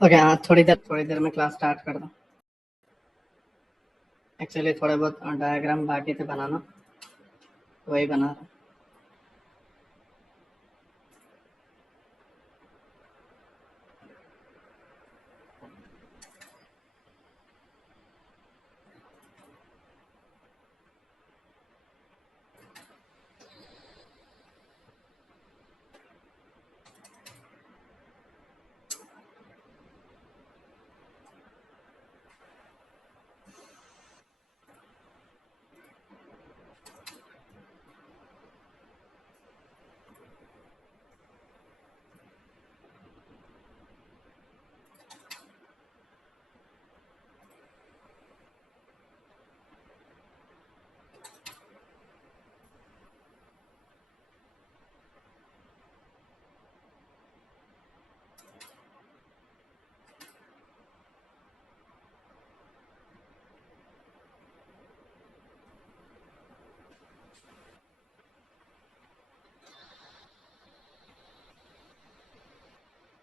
Okay, हाँ, थोड़ी देर में क्लास स्टार्ट कर दो। एक्चुअली थोड़े बहुत डायग्राम बाकी थे बनाना, वही बना रहा हूँ।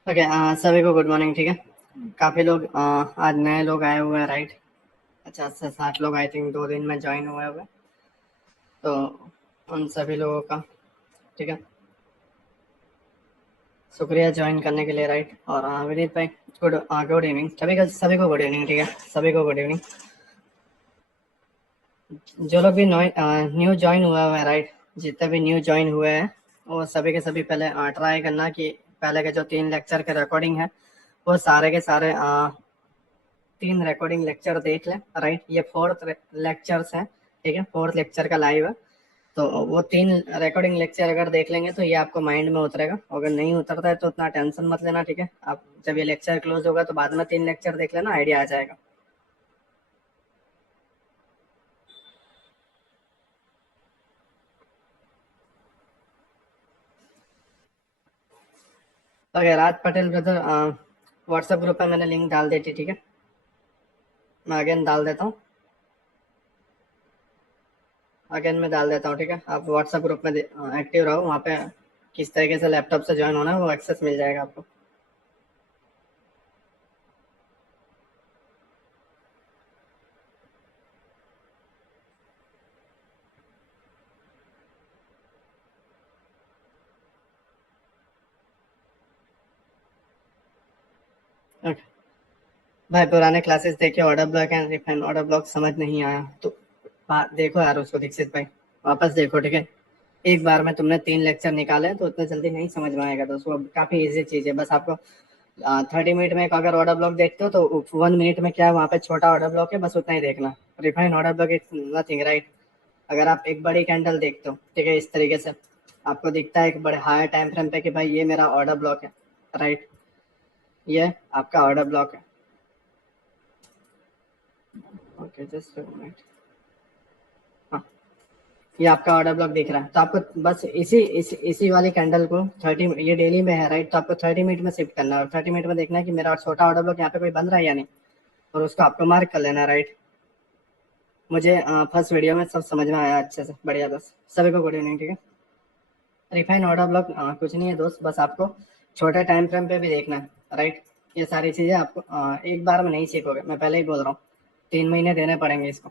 ओके, सभी को गुड मॉर्निंग। ठीक है, काफ़ी लोग आज नए लोग आए हुए हैं, राइट? 50 से 60 लोग आई थिंक 2 दिन में ज्वाइन हुए हुए, तो उन सभी लोगों का, ठीक है, शुक्रिया ज्वाइन करने के लिए, राइट? और विनीत भाई, गुड इवनिंग। सभी को गुड इवनिंग, ठीक है, सभी को गुड इवनिंग। जो लोग भी न्यू ज्वाइन हुआ हुआ है, राइट, जितने भी न्यू ज्वाइन हुए हैं वो सभी के सभी पहले ट्राई करना कि पहले के जो 3 लेक्चर के रिकॉर्डिंग है वो सारे के सारे 3 रिकॉर्डिंग लेक्चर देख लें, राइट? ये 4th लेक्चर्स है, ठीक है, 4th लेक्चर का लाइव है, तो वो 3 रिकॉर्डिंग लेक्चर अगर देख लेंगे तो ये आपको माइंड में उतरेगा। अगर नहीं उतरता है तो उतना टेंशन मत लेना, ठीक है? आप जब ये लेक्चर क्लोज होगा तो बाद में 3 लेक्चर देख लेना, आइडिया आ जाएगा। ओके, राज पटेल ब्रदर, व्हाट्सएप ग्रुप पे मैंने लिंक डाल दी थी, ठीक है, मैं अगेन डाल देता हूँ। अगेन मैं डाल देता हूँ, ठीक है, आप व्हाट्सएप ग्रुप में एक्टिव रहो, वहाँ पे किस तरीके से लैपटॉप से ज्वाइन होना है वो एक्सेस मिल जाएगा आपको। ओके भाई, पुराने क्लासेस देखे, order block and refine order block समझ नहीं आया तो देखो यार उसको, दीक्षित भाई, वापस देखो, ठीक है? एक बार में तुमने 3 लेक्चर निकाले तो उतना जल्दी नहीं समझ में आएगा दोस्तों, काफी इजी चीज है। बस आपको 30 मिनट में एक अगर ऑर्डर ब्लॉक देखते हो तो 1 मिनट में क्या है, वहाँ पे छोटा ऑर्डर ब्लॉक है, बस उतना ही देखना। Refine order block is nothing, right? अगर आप एक बड़ी कैंडल देखते हो, ठीक है, इस तरीके से आपको दिखता है एक बड़े हाई टाइम फ्रेम पे कि भाई ये मेरा ऑर्डर ब्लॉक है, राइट? ये आपका ऑर्डर ब्लॉक है। Okay, just minute. हाँ, ये आपका ऑर्डर ब्लॉक दिख रहा है, तो आपको बस इसी वाली कैंडल को 30, ये डेली में है, राइट? तो आपको 30 मिनट में शिफ्ट करना है और 30 मिनट में देखना है कि मेरा छोटा ऑर्डर ब्लॉक यहाँ पे कोई बन रहा है या नहीं, और उसको आपको मार्क कर लेना है, राइट? मुझे फर्स्ट वीडियो में सब समझ में आया अच्छे से, बढ़िया दोस्त, सभी को गुड इवनिंग, ठीक है? रिफाइन ऑर्डर ब्लॉक कुछ नहीं है दोस्त, बस आपको छोटे टाइम फ्रेम पे भी देखना है, राइट? ये सारी चीज़ें आपको एक बार में नहीं सीखोगे, मैं पहले ही बोल रहा हूँ, 3 महीने देने पड़ेंगे इसको।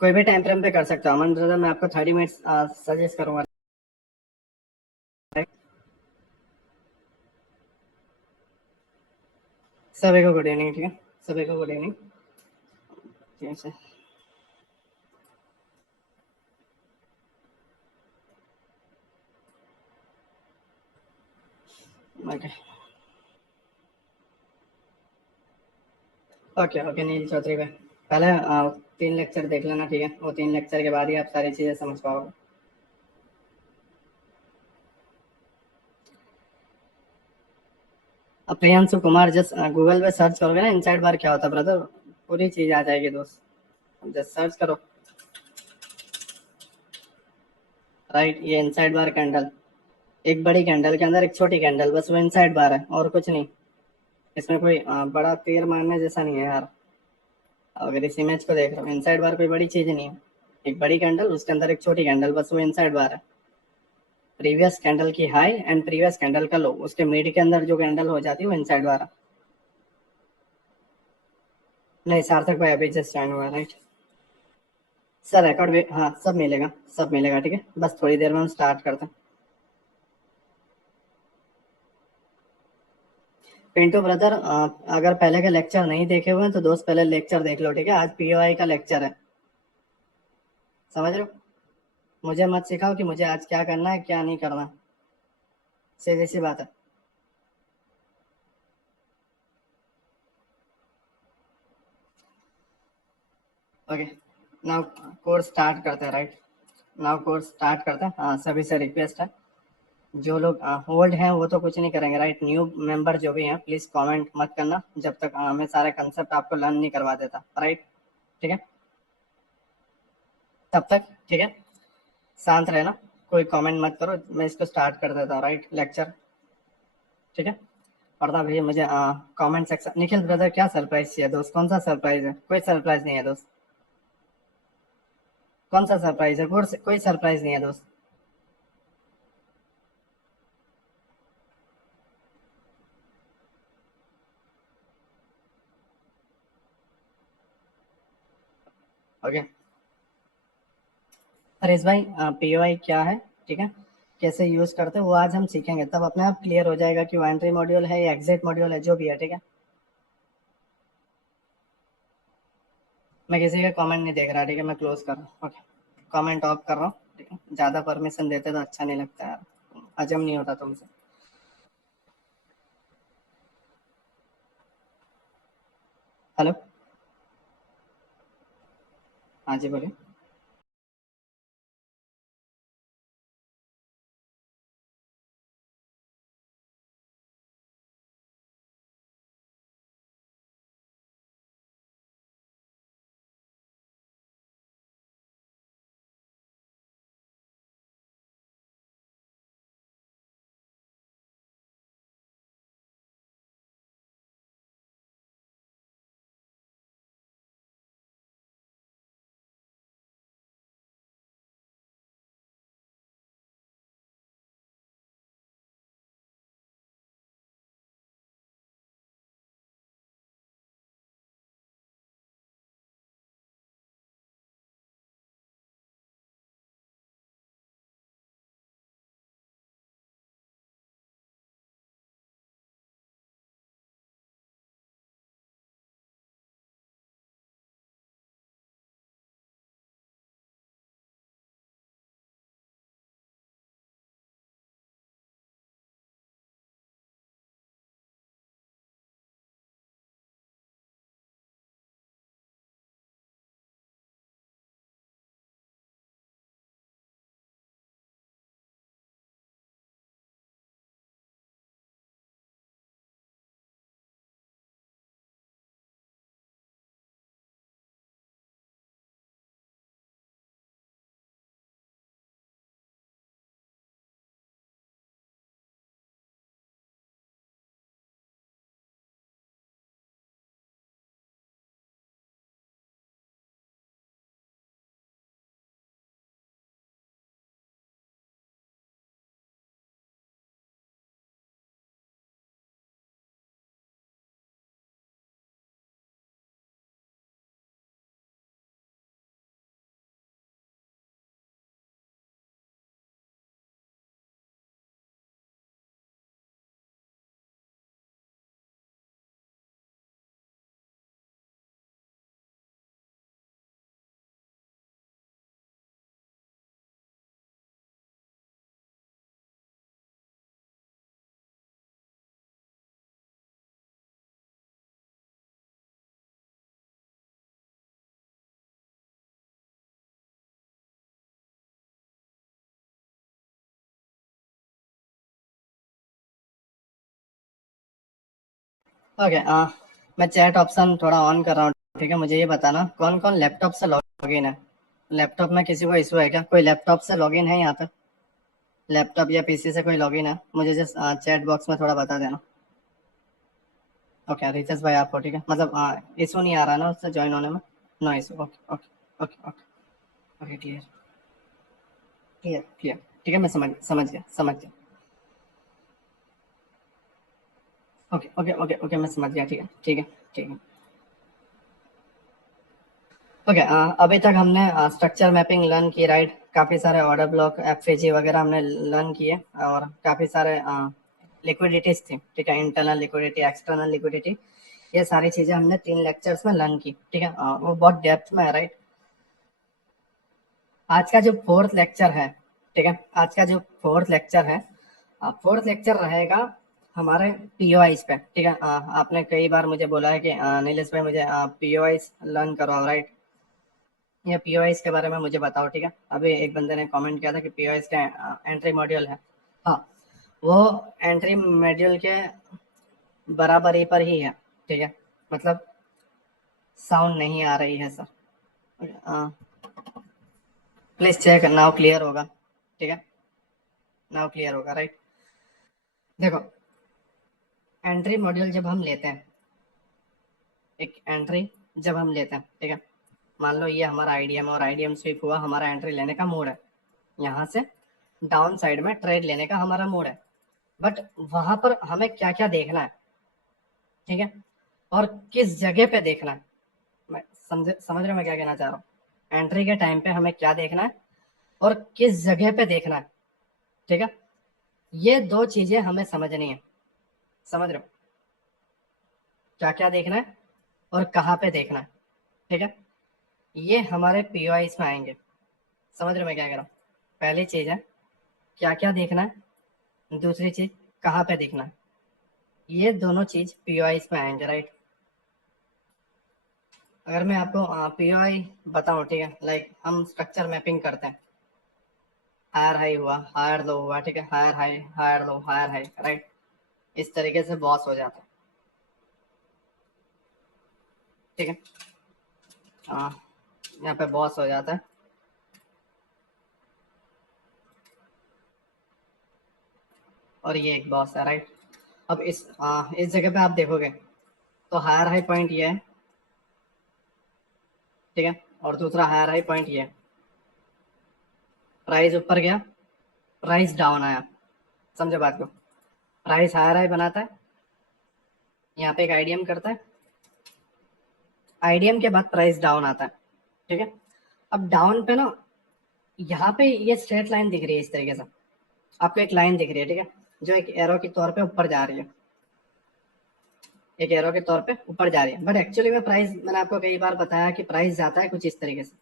कोई भी टाइम फ्रेम पे कर सकता हूँ, अमन ब्रदर, मैं आपको 30 मिनट्स सजेस्ट करूंगा, राइट? सभी को गुड इवनिंग, ठीक है, सभी को गुड इवनिंग, ठीक है। ओके ओके ओके, नील चौधरी भाई, पहले 3 लेक्चर देख लेना, ठीक है? वो 3 लेक्चर के बाद ही आप सारी चीज़ें समझ पाओगे। अब प्रियांशु कुमार, जस्ट गूगल पे सर्च करोगे ना इनसाइड बार क्या होता है ब्रदर, पूरी चीज़ आ जाएगी दोस्त, जस्ट सर्च करो, राइट? ये इनसाइड बार कैंडल, एक बड़ी कैंडल के अंदर एक छोटी कैंडल, बस वो इनसाइड बार है और कुछ नहीं। इसमें कोई बड़ा तीर मारने जैसा नहीं है यार। अगर इस इमेज को देख रहे हो, इनसाइड बार कोई बड़ी चीज नहीं है, एक बड़ी कैंडल उसके अंदर एक छोटी कैंडल, बस वो इनसाइड बार है। प्रीवियस कैंडल की हाई एंड प्रीवियस कैंडल का लो, उसके मिड के अंदर जो कैंडल हो जाती है वो इनसाइड वाला। नहीं सार्थक भाई अभी जस्ट ज्वाइन हुआ, राइट सर। रिकॉर्ड भी हाँ सब मिलेगा, सब मिलेगा, ठीक है। बस थोड़ी देर में हम स्टार्ट करते हैं। पिंटू ब्रदर, अगर पहले के लेक्चर नहीं देखे हुए हैं तो दोस्त पहले लेक्चर देख लो, ठीक है। आज पीओआई का लेक्चर है, समझ रहे हो। मुझे मत सिखाओ कि मुझे आज क्या करना है क्या नहीं करना, सीधी सी बात है। ओके, नाउ कोर्स स्टार्ट करते हैं, राइट। नाउ कोर्स स्टार्ट करते हैं। हाँ सभी से रिक्वेस्ट है, जो लोग होल्ड हैं वो तो कुछ नहीं करेंगे, राइट। न्यू मेंबर जो भी हैं प्लीज कमेंट मत करना जब तक मैं सारे कंसेप्ट आपको लर्न नहीं करवा देता, राइट। ठीक है, तब तक ठीक है, शांत रहना, कोई कमेंट मत करो। मैं इसको स्टार्ट कर देता हूँ, राइट, लेक्चर, ठीक है। पढ़ना भैया मुझे कमेंट सेक्शन। निखिल ब्रदर क्या सरप्राइज चाहिए दोस्त, कौन सा सरप्राइज है? कोई सरप्राइज नहीं है दोस्त, कौन सा सरप्राइज है? कोई सरप्राइज नहीं है दोस्त। ओके हरीश भाई, पीओआई क्या है, ठीक है, कैसे यूज करते हैं वो आज हम सीखेंगे, तब अपने आप क्लियर हो जाएगा कि वो एंट्री मॉड्यूल है या एग्जिट मॉड्यूल है, जो भी है, ठीक है। मैं किसी का कमेंट नहीं देख रहा, ठीक है, मैं क्लोज कर रहा हूँ। ओके, कमेंट ऑफ कर रहा हूँ, ठीक है। ज़्यादा परमिशन देते तो अच्छा नहीं लगता यार, हजम नहीं होता तुमसे। हेलो, हाँ जी बोलिए। ओके मैं चैट ऑप्शन थोड़ा ऑन कर रहा हूँ, ठीक है। मुझे ये बताना कौन कौन लैपटॉप से लॉगिन है। लैपटॉप में किसी को इशू है क्या? कोई लैपटॉप से लॉगिन है यहाँ पे? लैपटॉप या पीसी से कोई लॉगिन है? मुझे जस्ट चैट बॉक्स में थोड़ा बता देना। ओके रितेश भाई आपको, ठीक है, मतलब इशू नहीं आ रहा ना उससे ज्वाइन होने में? No issue, okay okay okay okay okay, clear clear clear, ठीक है, मैं समझ गया। ओके ओके ओके ओके, मैं समझ गया। ठीक है ठीक है ठीक है। ओके, अभी तक हमने स्ट्रक्चर मैपिंग लर्न की, राइट। काफ़ी सारे ऑर्डर ब्लॉक, एफएजी वगैरह हमने लर्न किए, और काफ़ी सारे लिक्विडिटीज थी, ठीक है, इंटरनल लिक्विडिटी, एक्सटर्नल लिक्विडिटी, ये सारी चीज़ें हमने 3 लेक्चर्स में लर्न की, ठीक है। वो बहुत डेप्थ में है, राइट। आज का जो फोर्थ लेक्चर है, ठीक है, आज का जो फोर्थ लेक्चर है, फोर्थ लेक्चर रहेगा हमारे पीओआईज पे, ठीक है। आपने कई बार मुझे बोला है कि नीलेश भाई मुझे पीओआईज लर्न करवाओ, राइट। ये पीओआईज के बारे में मुझे बताओ, ठीक है। अभी एक बंदे ने कमेंट किया था कि पीओआईज का एंट्री मॉड्यूल है। हाँ, वो एंट्री मॉड्यूल के बराबरी पर ही है, ठीक है। मतलब साउंड नहीं आ रही है sir, please check, now clear होगा, ठीक है, नाउ क्लियर होगा, राइट। देखो, एंट्री मॉड्यूल जब हम लेते हैं, एक एंट्री जब हम लेते हैं, ठीक है, मान लो ये हमारा आईडीएम और आईडीएम स्वीप हुआ, हमारा एंट्री लेने का मूड है, यहाँ से डाउन साइड में ट्रेड लेने का हमारा मूड है, बट वहां पर हमें क्या क्या देखना है, ठीक है, और किस जगह पे देखना है। मैं समझ रहे हो मैं क्या कहना चाह रहा हूँ। एंट्री के टाइम पे हमें क्या देखना है और किस जगह पे देखना है, ठीक है। ये दो चीजें हमें समझनी है, समझ रहे हो, क्या क्या देखना है और कहाँ पे देखना है, ठीक है। ये हमारे पीओआईस में आएंगे, समझ रहे हो मैं क्या कह रहा हूँ। पहली चीज है क्या क्या देखना है, दूसरी चीज कहाँ पे देखना है, ये दोनों चीज पीओआईस में आएंगे, राइट। अगर मैं आपको पीओआई बताऊं, ठीक है, लाइक हम स्ट्रक्चर मैपिंग करते हैं, हायर हाई हुआ, हायर लो हुआ, ठीक है, higher high, higher low, higher high, right. इस तरीके से बॉस हो जाता है, ठीक है। हाँ, यहाँ पे बॉस हो जाता है, और ये एक बॉस है, राइट। अब इस जगह पे आप देखोगे तो हायर हाई पॉइंट ये है, ठीक है, और दूसरा हायर हाई पॉइंट ये है। प्राइस ऊपर गया, प्राइस डाउन आया, समझे बात को। प्राइस हायर हाई बनाता है, यहाँ पे एक आईडीएम करता है, आईडीएम के बाद प्राइस डाउन आता है, ठीक है। अब डाउन पे ना, यहाँ पे ये स्ट्रेट लाइन दिख रही है इस तरीके से, आपको एक लाइन दिख रही है, ठीक है, जो एक एरो के तौर पे ऊपर जा रही है, एक एरो के तौर पे ऊपर जा रही है, बट एक्चुअली में प्राइस, मैंने आपको कई बार बताया कि प्राइस जाता है कुछ इस तरीके से,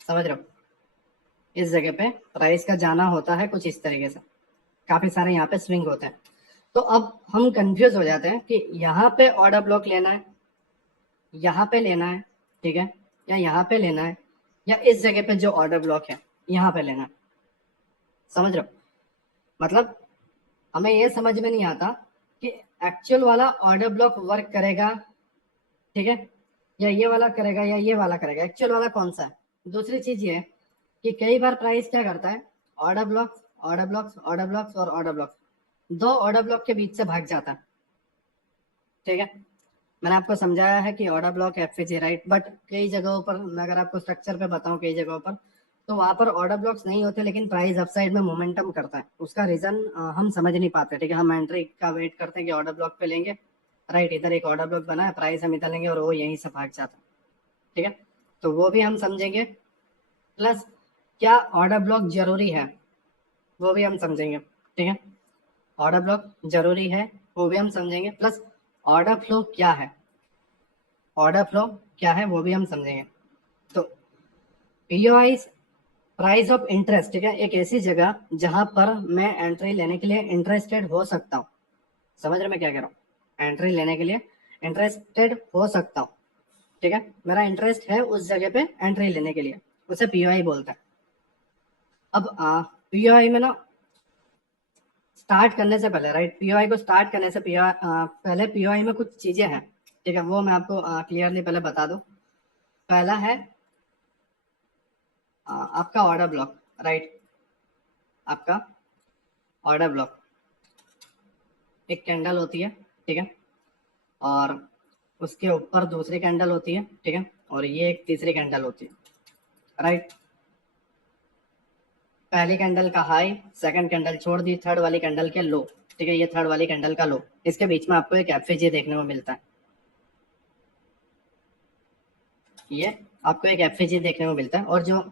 समझ रहे हो। इस जगह पे प्राइस का जाना होता है कुछ इस तरीके से, काफी सारे यहाँ पे स्विंग होते हैं। तो अब हम कंफ्यूज हो जाते हैं कि यहाँ पे ऑर्डर ब्लॉक लेना है, यहाँ पे लेना है, ठीक है, या यहाँ पे लेना है, या इस जगह पे जो ऑर्डर ब्लॉक है यहाँ पे लेना है, समझ रहे हो। मतलब हमें ये समझ में नहीं आता कि एक्चुअल वाला ऑर्डर ब्लॉक वर्क करेगा, ठीक है, या ये वाला करेगा या ये वाला करेगा, एक्चुअल वाला कौन सा है। दूसरी चीज ये है कि कई बार प्राइस क्या करता है, order blocks, order blocks, order blocks और ऑर्डर ब्लॉक्स, दो ऑर्डर ब्लॉक के बीच से भाग जाता है, ठीक है। मैंने आपको समझाया है कि ऑर्डर ब्लॉक एफएजी, राइट, बट कई जगहों पर मैं अगर आपको स्ट्रक्चर पे बताऊं, कई जगहों पर तो वहां पर ऑर्डर ब्लॉक्स नहीं होते, लेकिन प्राइस अपसाइड में मोमेंटम करता है। उसका रीजन हम समझ नहीं पाते, ठीक है। हम एंट्री का वेट करते हैं कि ऑर्डर ब्लॉक पे लेंगे, राइट, इधर एक ऑर्डर ब्लॉक बना है, प्राइस हम इधर लेंगे और वो यहीं से भाग जाता है, ठीक है। तो वो भी हम समझेंगे, प्लस क्या ऑर्डर ब्लॉक जरूरी है वो भी हम समझेंगे, ठीक है। ऑर्डर ब्लॉक जरूरी है वो भी हम समझेंगे, प्लस ऑर्डर फ्लो क्या है, ऑर्डर फ्लो क्या है वो भी हम समझेंगे। तो पीओआई प्राइस ऑफ इंटरेस्ट, ठीक है, एक ऐसी जगह जहां पर मैं एंट्री लेने के लिए इंटरेस्टेड हो सकता हूँ, समझ रहे मैं क्या कह रहा हूँ। एंट्री लेने के लिए इंटरेस्टेड हो सकता हूँ, ठीक है, मेरा इंटरेस्ट है उस जगह पे एंट्री लेने के लिए, उसे पीओआई बोलता है। अब पीओआई में ना, स्टार्ट करने से पहले, राइट, पीओआई को स्टार्ट करने से पहले पीओआई में कुछ चीजें हैं, ठीक है, वो मैं आपको क्लियरली पहले बता दूं। पहला है आपका ऑर्डर ब्लॉक, राइट, आपका ऑर्डर ब्लॉक एक कैंडल होती है, ठीक है, और उसके ऊपर दूसरी कैंडल होती है, ठीक है, और ये एक तीसरी कैंडल होती है, राइट। पहली कैंडल का हाई, सेकंड कैंडल छोड़ दी, थर्ड वाली कैंडल के लो, ठीक है, ये थर्ड वाली कैंडल का लो, इसके बीच में आपको एक एफएजी देखने को मिलता है, ये आपको एक एफएजी देखने को मिलता है। और जो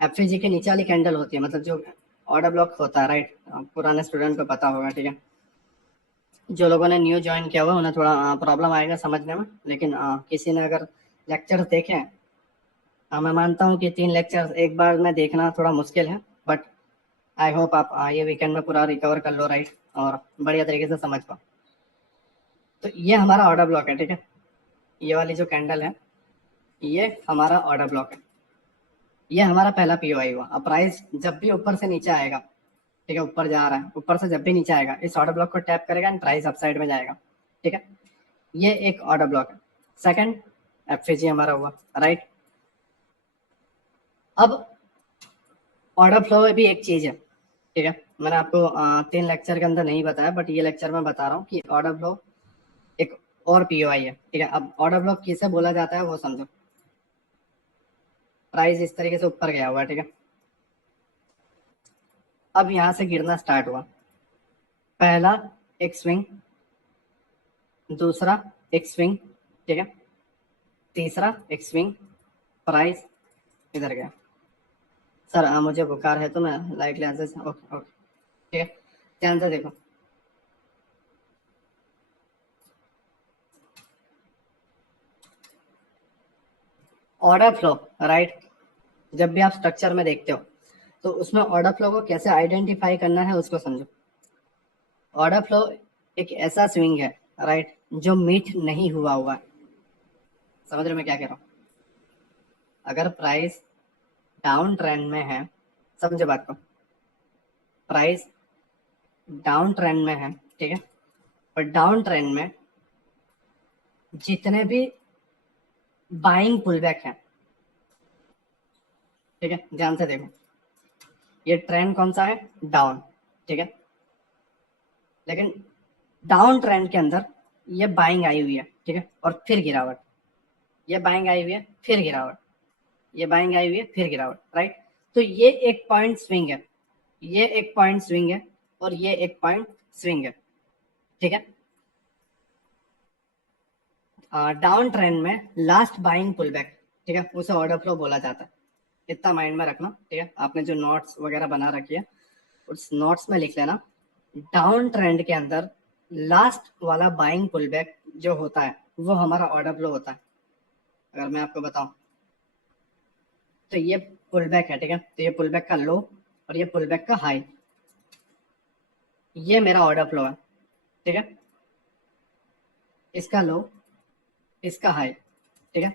एफएजी के नीचे वाली कैंडल होती है, मतलब जो ऑर्डर ब्लॉक होता है, राइट, पुराने स्टूडेंट को पता होगा, ठीक है, जो लोगों ने न्यू ज्वाइन किया हुआ उन्हें थोड़ा प्रॉब्लम आएगा समझने में, लेकिन किसी ने अगर लेक्चर देखे, मैं मानता हूँ कि 3 लेक्चर एक बार में देखना थोड़ा मुश्किल है, बट आई होप आप ये वीकेंड में पूरा रिकवर कर लो, राइट, और बढ़िया तरीके से समझ पाओ। तो ये हमारा ऑर्डर ब्लॉक है, ठीक है, ये वाली जो कैंडल है ये हमारा ऑर्डर ब्लॉक है, ये हमारा पहला पीओआई हुआ। अब प्राइस जब भी ऊपर से नीचे आएगा, ठीक है, ऊपर जा रहा है, ऊपर से जब भी नीचे आएगा इस ऑर्डर ब्लॉक को टैप करेगा एंड प्राइस अपसाइड में जाएगा, ठीक है, ये एक ऑर्डर ब्लॉक है। सेकंड एफएजी हमारा हुआ, राइट। अब ऑर्डर फ्लो भी एक चीज है, ठीक है, मैंने आपको 3 लेक्चर के अंदर नहीं बताया, बट ये लेक्चर में बता रहा हूँ कि ऑर्डर फ्लो एक और पीओआई है, ठीक है। अब ऑर्डर ब्लॉक किसे बोला जाता है वो समझो। प्राइस इस तरीके से ऊपर गया हुआ है, ठीक है, अब यहां से गिरना स्टार्ट हुआ, पहला एक स्विंग, दूसरा एक स्विंग, ठीक है, तीसरा एक स्विंग, प्राइस इधर गया। सर मुझे बुखार है तो मैं लाइव क्लासेस, ओके ओके, ठीक है, ध्यान से देखो। ऑर्डर फ्लो, राइट, जब भी आप स्ट्रक्चर में देखते हो तो उसमें ऑर्डर फ्लो को कैसे आइडेंटिफाई करना है उसको समझो। ऑर्डर फ्लो एक ऐसा स्विंग है, राइट, जो मीट नहीं हुआ है। समझ रहे हो मैं क्या कह रहा हूँ? अगर प्राइस डाउन ट्रेंड में है, समझो बात को, प्राइस डाउन ट्रेंड में है, ठीक है, और डाउन ट्रेंड में जितने भी बाइंग पुलबैक है, ठीक है, ध्यान से देखो, ये ट्रेंड कौन सा है, डाउन, ठीक है, लेकिन डाउन ट्रेंड के अंदर ये बाइंग आई हुई है, ठीक है, और फिर गिरावट, ये बाइंग आई हुई है, फिर गिरावट, ये बाइंग आई हुई है, फिर गिरावट, राइट। तो ये एक पॉइंट स्विंग है, ये एक पॉइंट स्विंग है, और ये एक पॉइंट स्विंग है, ठीक है। डाउन ट्रेंड में लास्ट बाइंग पुलबैक, ठीक है, उसे ऑर्डर फ्लो बोला जाता है। इतना माइंड में रखना, ठीक है, आपने जो नोट्स वगैरह बना रखी है उस नोट्स में लिख लेना। डाउन ट्रेंड के अंदर लास्ट वाला बाइंग पुलबैक जो होता है वो हमारा ऑर्डर फ्लो होता है। अगर मैं आपको बताऊं तो ये पुलबैक है, ठीक है, तो ये पुलबैक का लो और ये पुलबैक का हाई, ये मेरा ऑर्डर फ्लो है, ठीक है, इसका लो, इसका हाई, ठीक है,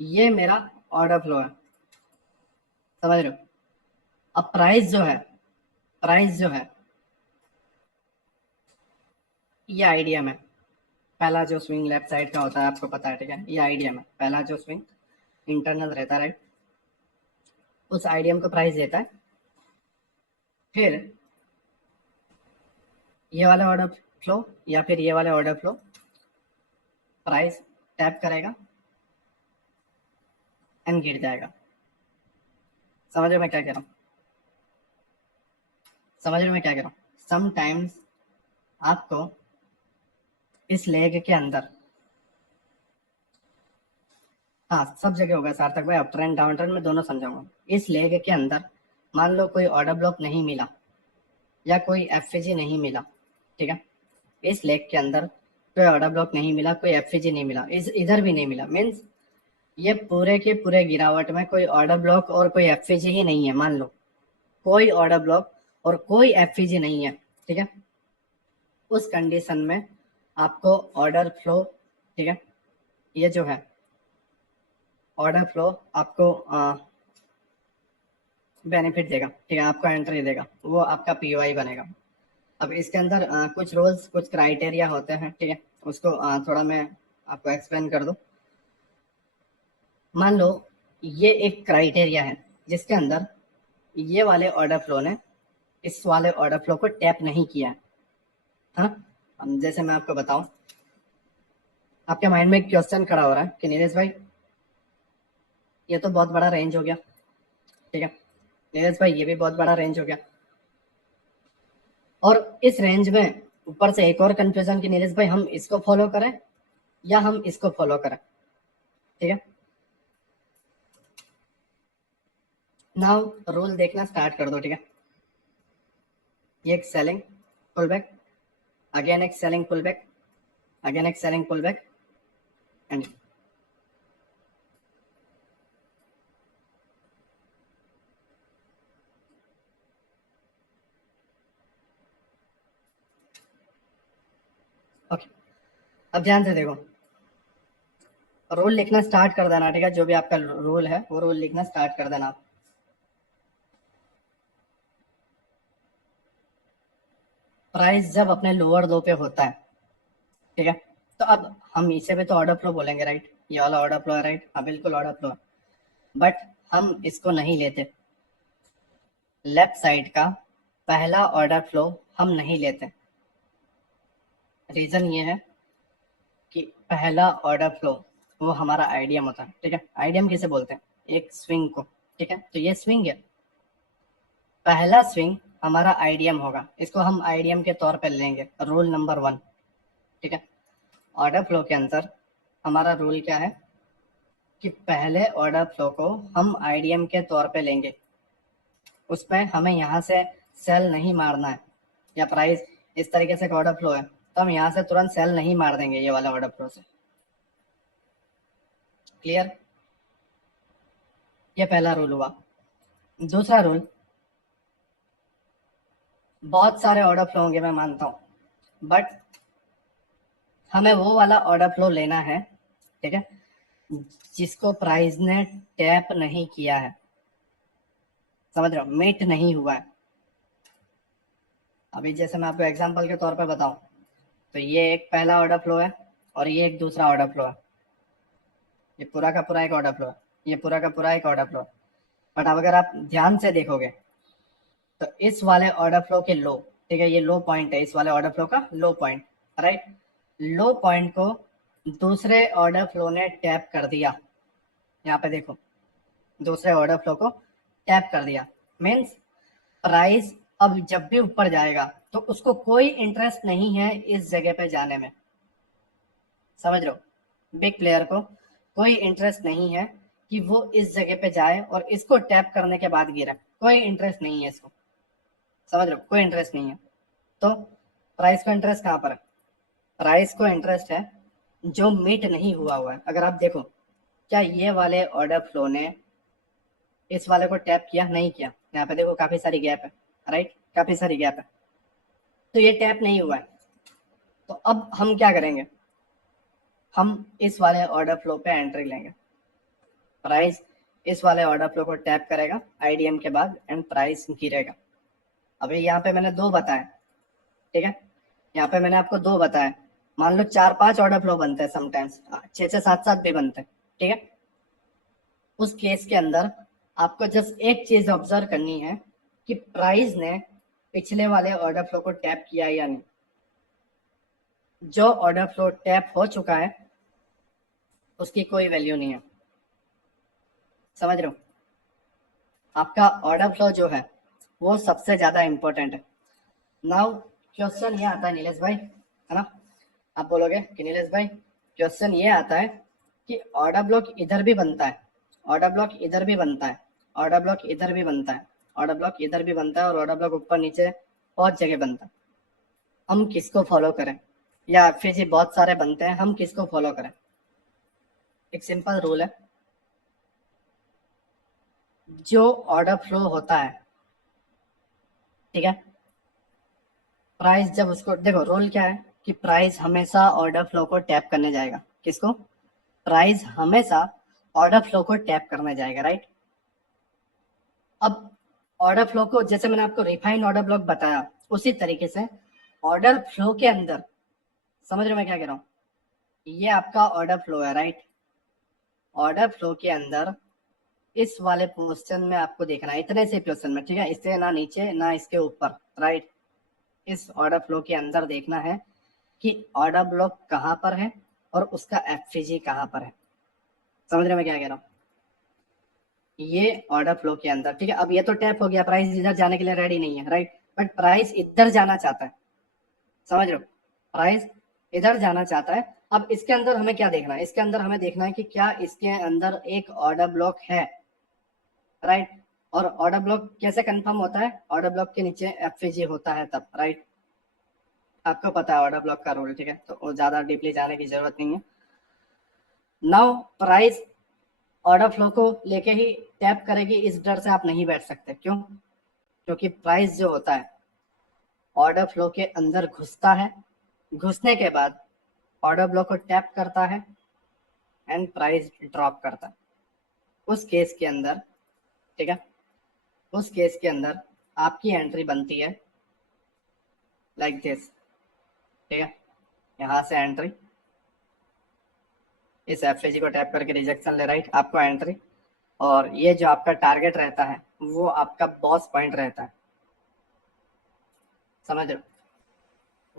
ये मेरा ऑर्डर फ्लो है, समझ रहे हो। अब प्राइस जो है, प्राइस जो है ये आईडीएम है, पहला जो स्विंग लेफ्ट साइड का होता है आपको पता है, ठीक है, ये आईडीएम है, पहला जो स्विंग इंटरनल रहता है, राइट, उस आईडीएम को प्राइस देता है। फिर ये वाला ऑर्डर फ्लो या फिर ये वाले ऑर्डर फ्लो प्राइस टैप करेगा एंड गिर जाएगा। समझ रहे हो मैं क्या कह रहा हूँ? समझ रहे हो मैं क्या कह रहा हूँ? समटाइम्स आपको इस लेग के अंदर, हाँ सब जगह होगा सार्थक भाई, अप ट्रेंड डाउन ट्रेंड में दोनों समझाऊंगा। इस लेग के अंदर मान लो कोई ऑर्डर ब्लॉक नहीं मिला या कोई एफएजी नहीं मिला, ठीक है, इस लेग के अंदर कोई ऑर्डर ब्लॉक नहीं मिला, कोई एफएजी नहीं मिला, इस इधर भी नहीं मिला, मीन्स ये पूरे के पूरे गिरावट में कोई ऑर्डर ब्लॉक और कोई एफएजी ही नहीं है, मान लो कोई ऑर्डर ब्लॉक और कोई एफईजी नहीं है, ठीक है, उस कंडीशन में आपको ऑर्डर फ्लो, ठीक है, ये जो है ऑर्डर फ्लो आपको बेनिफिट देगा, ठीक है, आपको एंट्री देगा, वो आपका पीओआई बनेगा। अब इसके अंदर कुछ रूल्स कुछ क्राइटेरिया होते हैं, ठीक है, उसको थोड़ा मैं आपको एक्सप्लेन कर दूं। मान लो ये एक क्राइटेरिया है जिसके अंदर ये वाले ऑर्डर फ्लो ने इस वाले ऑर्डर फ्लो को टैप नहीं किया है, हाँ। जैसे मैं आपको बताऊं, आपके माइंड में एक क्वेश्चन खड़ा हो रहा है कि नीरज भाई ये तो बहुत बड़ा रेंज हो गया, ठीक है, नीरज भाई ये भी बहुत बड़ा रेंज हो गया। और इस रेंज में ऊपर से एक और कंफ्यूजन कि नीरज भाई हम इसको फॉलो करें या हम इसको फॉलो करें। ठीक है, नाउ रूल देखना स्टार्ट कर दो। ठीक है, ये एक सेलिंग पुल बैक, अगेन एक सेलिंग पुल बैक, अगेन एक selling pull back and okay. अब ध्यान से देखो, रूल लिखना स्टार्ट कर देना। ठीक है, जो भी आपका रूल है वो रूल लिखना स्टार्ट कर देना। प्राइस जब अपने लोअर लो पे होता है, ठीक है, तो अब हम इसे भी तो ऑर्डर फ्लो बोलेंगे, राइट। ये वाला ऑर्डर फ्लो है, राइट। हाँ बिल्कुल ऑर्डर फ्लो है, बट हम इसको नहीं लेते। लेफ्ट साइड का पहला ऑर्डर फ्लो हम नहीं लेते। रीजन ये है कि पहला ऑर्डर फ्लो वो हमारा आईडीएम होता है। ठीक है, आईडीएम किसे बोलते हैं, एक स्विंग को। ठीक है, तो ये स्विंग है, पहला स्विंग हमारा आईडीएम होगा, इसको हम आईडीएम के तौर पे लेंगे, रूल नंबर 1। ठीक है, ऑर्डर फ्लो के अंदर हमारा रूल क्या है कि पहले ऑर्डर फ्लो को हम आईडीएम के तौर पे लेंगे, उसमें हमें यहाँ से सेल नहीं मारना है। या प्राइस इस तरीके से ऑर्डर फ्लो है तो हम यहाँ से तुरंत सेल नहीं मार देंगे ये वाला ऑर्डर फ्लो से। क्लियर, ये पहला रूल हुआ। दूसरा रूल, बहुत सारे ऑर्डर फ्लो होंगे मैं मानता हूँ, बट हमें वो वाला ऑर्डर फ्लो लेना है, ठीक है, जिसको प्राइस ने टैप नहीं किया है। समझ रहे हो, मीट नहीं हुआ है। अभी जैसे मैं आपको एग्जांपल के तौर पर बताऊं, तो ये एक पहला ऑर्डर फ्लो है और ये एक दूसरा ऑर्डर फ्लो है। ये पूरा का पूरा एक ऑर्डर फ्लो है, ये पूरा का पूरा एक ऑर्डर फ्लो है। बट अब अगर आप ध्यान से देखोगे तो इस वाले ऑर्डर फ्लो के लो, ठीक है, ये लो पॉइंट है इस वाले ऑर्डर फ्लो का, लो पॉइंट, राइट। लो पॉइंट को दूसरे ऑर्डर फ्लो ने टैप कर दिया। यहाँ पे देखो, दूसरे ऑर्डर फ्लो को टैप कर दिया, मीन्स प्राइस अब जब भी ऊपर जाएगा तो उसको कोई इंटरेस्ट नहीं है इस जगह पे जाने में। समझ रहे हो, बिग प्लेयर को कोई इंटरेस्ट नहीं है कि वो इस जगह पे जाए और इसको टैप करने के बाद गिरे, कोई इंटरेस्ट नहीं है इसको। समझ रहे हो, कोई इंटरेस्ट नहीं है। तो प्राइस को इंटरेस्ट कहाँ पर है, प्राइस को इंटरेस्ट है जो मीट नहीं हुआ हुआ है। अगर आप देखो, क्या ये वाले ऑर्डर फ्लो ने इस वाले को टैप किया, नहीं किया। यहाँ पे देखो काफी सारी गैप है, राइट, काफी सारी गैप है, तो ये टैप नहीं हुआ है। तो अब हम क्या करेंगे, हम इस वाले ऑर्डर फ्लो पे एंट्री लेंगे। प्राइस इस वाले ऑर्डर फ्लो को टैप करेगा आईडीएम के बाद एंड प्राइस गिरेगा। अभी यहाँ पे मैंने दो बताए, ठीक है, यहाँ पे मैंने आपको दो बताए। मान लो 4-5 ऑर्डर फ्लो बनते हैं, समटाइम्स 6-7 भी बनते हैं। ठीक है, उस केस के अंदर आपको जस्ट एक चीज ऑब्जर्व करनी है कि प्राइस ने पिछले वाले ऑर्डर फ्लो को टैप किया या नहीं। जो ऑर्डर फ्लो टैप हो चुका है उसकी कोई वैल्यू नहीं है। समझ रहे हो, आपका ऑर्डर फ्लो जो है वो सबसे ज्यादा इंपॉर्टेंट है। नाउ क्वेश्चन ये आता है नीलेश भाई, है ना, आप बोलोगे कि नीलेश भाई क्वेश्चन ये आता है कि ऑर्डर ब्लॉक इधर भी बनता है, ऑर्डर ब्लॉक इधर भी बनता है, ऑर्डर ब्लॉक इधर भी बनता है, ऑर्डर ब्लॉक इधर भी बनता है और ऑर्डर ब्लॉक ऊपर नीचे बहुत जगह बनता है। हम किसको फॉलो करें, या फिर जी बहुत सारे बनते हैं, हम किसको फॉलो करें। एक सिंपल रूल है, जो ऑर्डर फ्लो होता है, ठीक है, प्राइस जब उसको देखो, रूल क्या है कि प्राइस हमेशा ऑर्डर फ्लो को टैप करने जाएगा। किसको, प्राइस हमेशा ऑर्डर फ्लो को टैप करने जाएगा, राइट। अब ऑर्डर फ्लो को जैसे मैंने आपको रिफाइंड ऑर्डर ब्लॉक बताया, उसी तरीके से ऑर्डर फ्लो के अंदर, समझ रहे हो मैं क्या कह रहा हूँ, ये आपका ऑर्डर फ्लो है, राइट। ऑर्डर फ्लो के अंदर इस वाले पोर्शन में आपको देखना है, इतने से पोर्शन में, ठीक है, इससे ना नीचे ना इसके ऊपर, राइट। इस ऑर्डर फ्लो के अंदर देखना है कि ऑर्डर ब्लॉक कहाँ पर है और उसका एफसीजी कहाँ पर है। समझ रहे मैं क्या कह रहा हूँ, ये ऑर्डर फ्लो के अंदर, ठीक है। अब ये तो टैप हो गया, प्राइस इधर जाने के लिए रेडी नहीं है, राइट, बट प्राइस इधर जाना चाहता है, समझ रहे हो, प्राइस इधर जाना चाहता है। अब इसके अंदर हमें क्या देखना है, इसके अंदर हमें देखना है कि क्या इसके अंदर एक ऑर्डर ब्लॉक है, राइट। और ऑर्डर ब्लॉक कैसे कंफर्म होता है, ऑर्डर ब्लॉक के नीचे एफजी होता है तब, राइट। आपको पता है ऑर्डर ब्लॉक का रूल, ठीक है, तो ज्यादा डीपली जाने की जरूरत नहीं है। नाउ प्राइस ऑर्डर फ्लो को लेके ही टैप करेगी, इस डर से आप नहीं बैठ सकते। क्यों? क्योंकि प्राइस जो होता है ऑर्डर फ्लो के अंदर घुसता है, घुसने के बाद ऑर्डर ब्लॉक को टैप करता है एंड प्राइस ड्रॉप करता है। उस केस के अंदर, ठीक है, उस केस के अंदर आपकी एंट्री बनती है लाइक दिस, ठीक है, यहां से एंट्री, इस एफएजी को टैप करके रिजेक्शन ले, राइट, आपको एंट्री। और ये जो आपका टारगेट रहता है वो आपका बॉस पॉइंट रहता है, समझ रहे हो,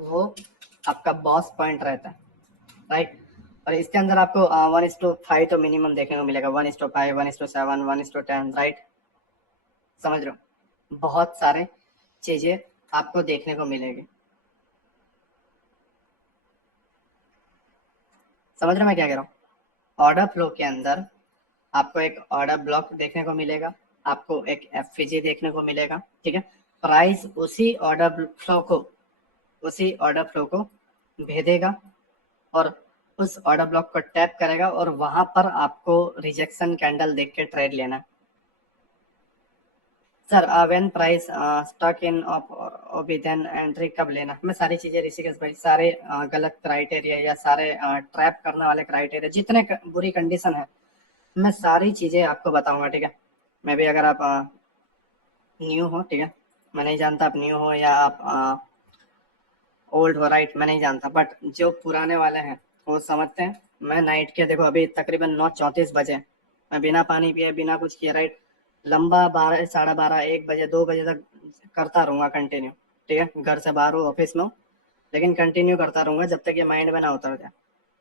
वो आपका बॉस पॉइंट रहता है, राइट। और इसके अंदर आपको 1:5 तो मिनिमम देखने को मिलेगा, 1:5, 1:7, 1:10, राइट, समझ रहे हो, बहुत सारे चीजें आपको देखने को मिलेगी। समझ रहे हो मैं क्या कह रहा हूँ? ऑर्डर फ्लो के अंदर आपको एक ऑर्डर ब्लॉक देखने को मिलेगा, आपको एक एफजी देखने को मिलेगा, ठीक है। प्राइस उसी ऑर्डर फ्लो को भेदेगा और उस ऑर्डर ब्लॉक को टैप करेगा और वहां पर आपको रिजेक्शन कैंडल देख के ट्रेड लेना है। Sir when price stock in OB then entry कब लेना? मैं सारी चीजें ऋषिकेश भाई, सारे गलत क्राइटेरिया या सारे ट्रैप करने वाले क्राइटेरिया, जितने बुरी कंडीशन है, मैं सारी चीजें आपको बताऊंगा, ठीक है। मैं भी, अगर आप न्यू हो, ठीक है, मैं नहीं जानता आप न्यू हो या आप ओल्ड हो, राइट, मैं नहीं जानता, बट जो पुराने वाले हैं वो समझते हैं। मैं नाइट के, देखो अभी तकरीबन 9:34 बजे, मैं बिना पानी पिए बिना कुछ किए, राइट, लंबा 12, 12:30, 1 बजे, 2 बजे तक करता रहूंगा कंटिन्यू, ठीक है। घर से बाहर हूँ, ऑफिस में हूँ, लेकिन कंटिन्यू करता रहूंगा जब तक ये माइंड में ना उतर जाए,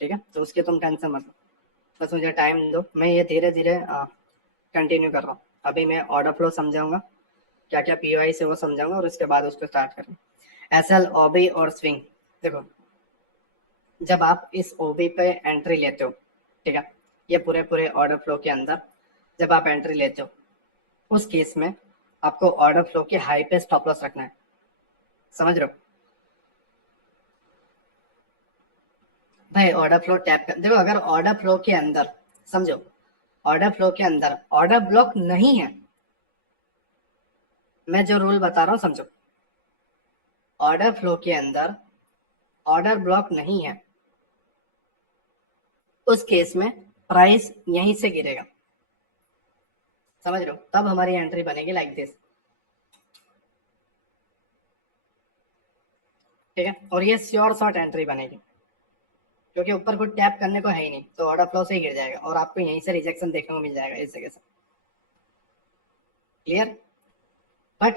ठीक है। तो उसकी तुम टेंशन मत लो, बस मुझे टाइम दो, मैं ये धीरे धीरे कंटिन्यू कर रहा हूँ। अभी मैं ऑर्डर फ्लो समझाऊंगा, क्या क्या पीवाई से वो समझाऊंगा, और उसके बाद उसको स्टार्ट करेंगे। एसएल, ओबी और स्विंग, देखो जब आप इस ओबी पे एंट्री लेते हो, ठीक है, ये पूरे पूरे ऑर्डर फ्लो के अंदर जब आप एंट्री लेते हो, उस केस में आपको ऑर्डर फ्लो के हाई पे स्टॉप लॉस रखना है, समझ रहे हो भाई। ऑर्डर फ्लो टैप कर देखो, अगर ऑर्डर फ्लो के अंदर, समझो, ऑर्डर फ्लो के अंदर ऑर्डर ब्लॉक नहीं है, मैं जो रूल बता रहा हूँ समझो, ऑर्डर फ्लो के अंदर ऑर्डर ब्लॉक नहीं है, उस केस में प्राइस यहीं से गिरेगा, समझ रहे हो, तब हमारी एंट्री बनेगी लाइक दिस, ठीक है। और ये श्योर शॉर्ट एंट्री बनेगी, क्योंकि ऊपर कुछ टैप करने को है ही नहीं, तो ऑर्डर फ्लो से ही गिर जाएगा और आपको यहीं से रिजेक्शन देखने को मिल जाएगा इस जगह से, क्लियर। बट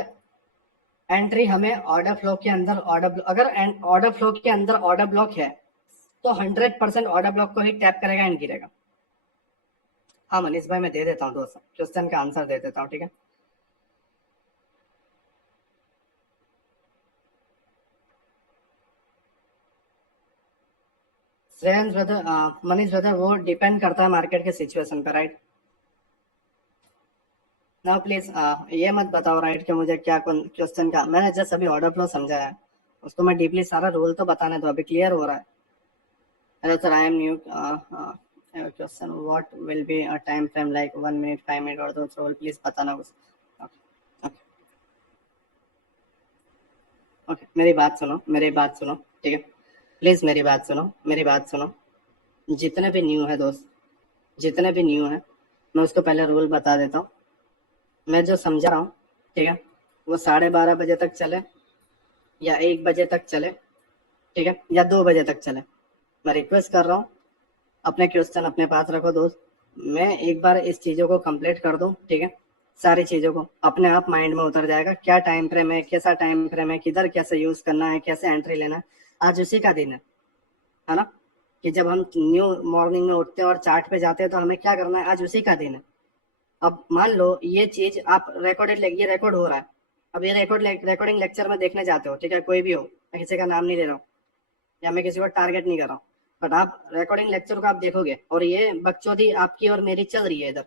एंट्री हमें ऑर्डर फ्लो के अंदर अगर ऑर्डर फ्लो के अंदर ऑर्डर ब्लॉक है तो 100% ऑर्डर ब्लॉक को ही टैप करेगा एंड गिरेगा। हाँ मनीष भाई, मैं दे देता हूँ दोस्तों, क्वेश्चन का आंसर दे देता हूँ, ठीक है। श्रेयंस ब्रदर, मनीष ब्रदर, वो डिपेंड करता है मार्केट के सिचुएशन पर, राइट। नाउ प्लीज ये मत बताओ, राइट, कि मुझे क्या क्वेश्चन का, मैंने जस्ट अभी ऑर्डर फ्लो समझाया है, उसको मैं डीपली सारा रूल तो बताने दो, अभी क्लियर हो रहा है। Hello sir, I am new, question what will be a time frame like 1 minute, 5 minute और दो रोल, प्लीज बताना कुछ। ओके, ओके, मेरी बात सुनो, मेरी बात सुनो, ठीक है, प्लीज मेरी बात सुनो, मेरी बात सुनो। जितने भी न्यू है दोस्त, जितने भी न्यू है, मैं उसको पहले रूल बता देता हूँ। मैं जो समझा रहा हूँ, ठीक है, वो 12:30 बजे तक चले या 1 बजे तक चले, ठीक है, या 2 बजे तक चले, मैं रिक्वेस्ट कर रहा हूँ अपने क्वेश्चन अपने पास रखो दोस्त। मैं एक बार इस चीज़ों को कंप्लीट कर दूँ, ठीक है, सारी चीज़ों को अपने आप माइंड में उतर जाएगा, क्या टाइम फ्रेम है, कैसा टाइम फ्रेम है, किधर कैसे यूज़ करना है, कैसे एंट्री लेना है। आज उसी का दिन है ना, कि जब हम न्यू मॉर्निंग में उठते हैं और चार्ट पे जाते हैं तो हमें क्या करना है, आज उसी का दिन है। अब मान लो ये चीज आप रिकॉर्डेड, ये रिकॉर्ड हो रहा है, अब ये रिकॉर्डिंग लेक्चर में देखने जाते हो, ठीक है, कोई भी हो, मैं किसी का नाम नहीं ले रहा हूँ या मैं किसी को टारगेट नहीं कर रहा हूँ, बट आप रिकॉर्डिंग लेक्चर को आप देखोगे और ये बकचोदी आपकी और मेरी चल रही है इधर,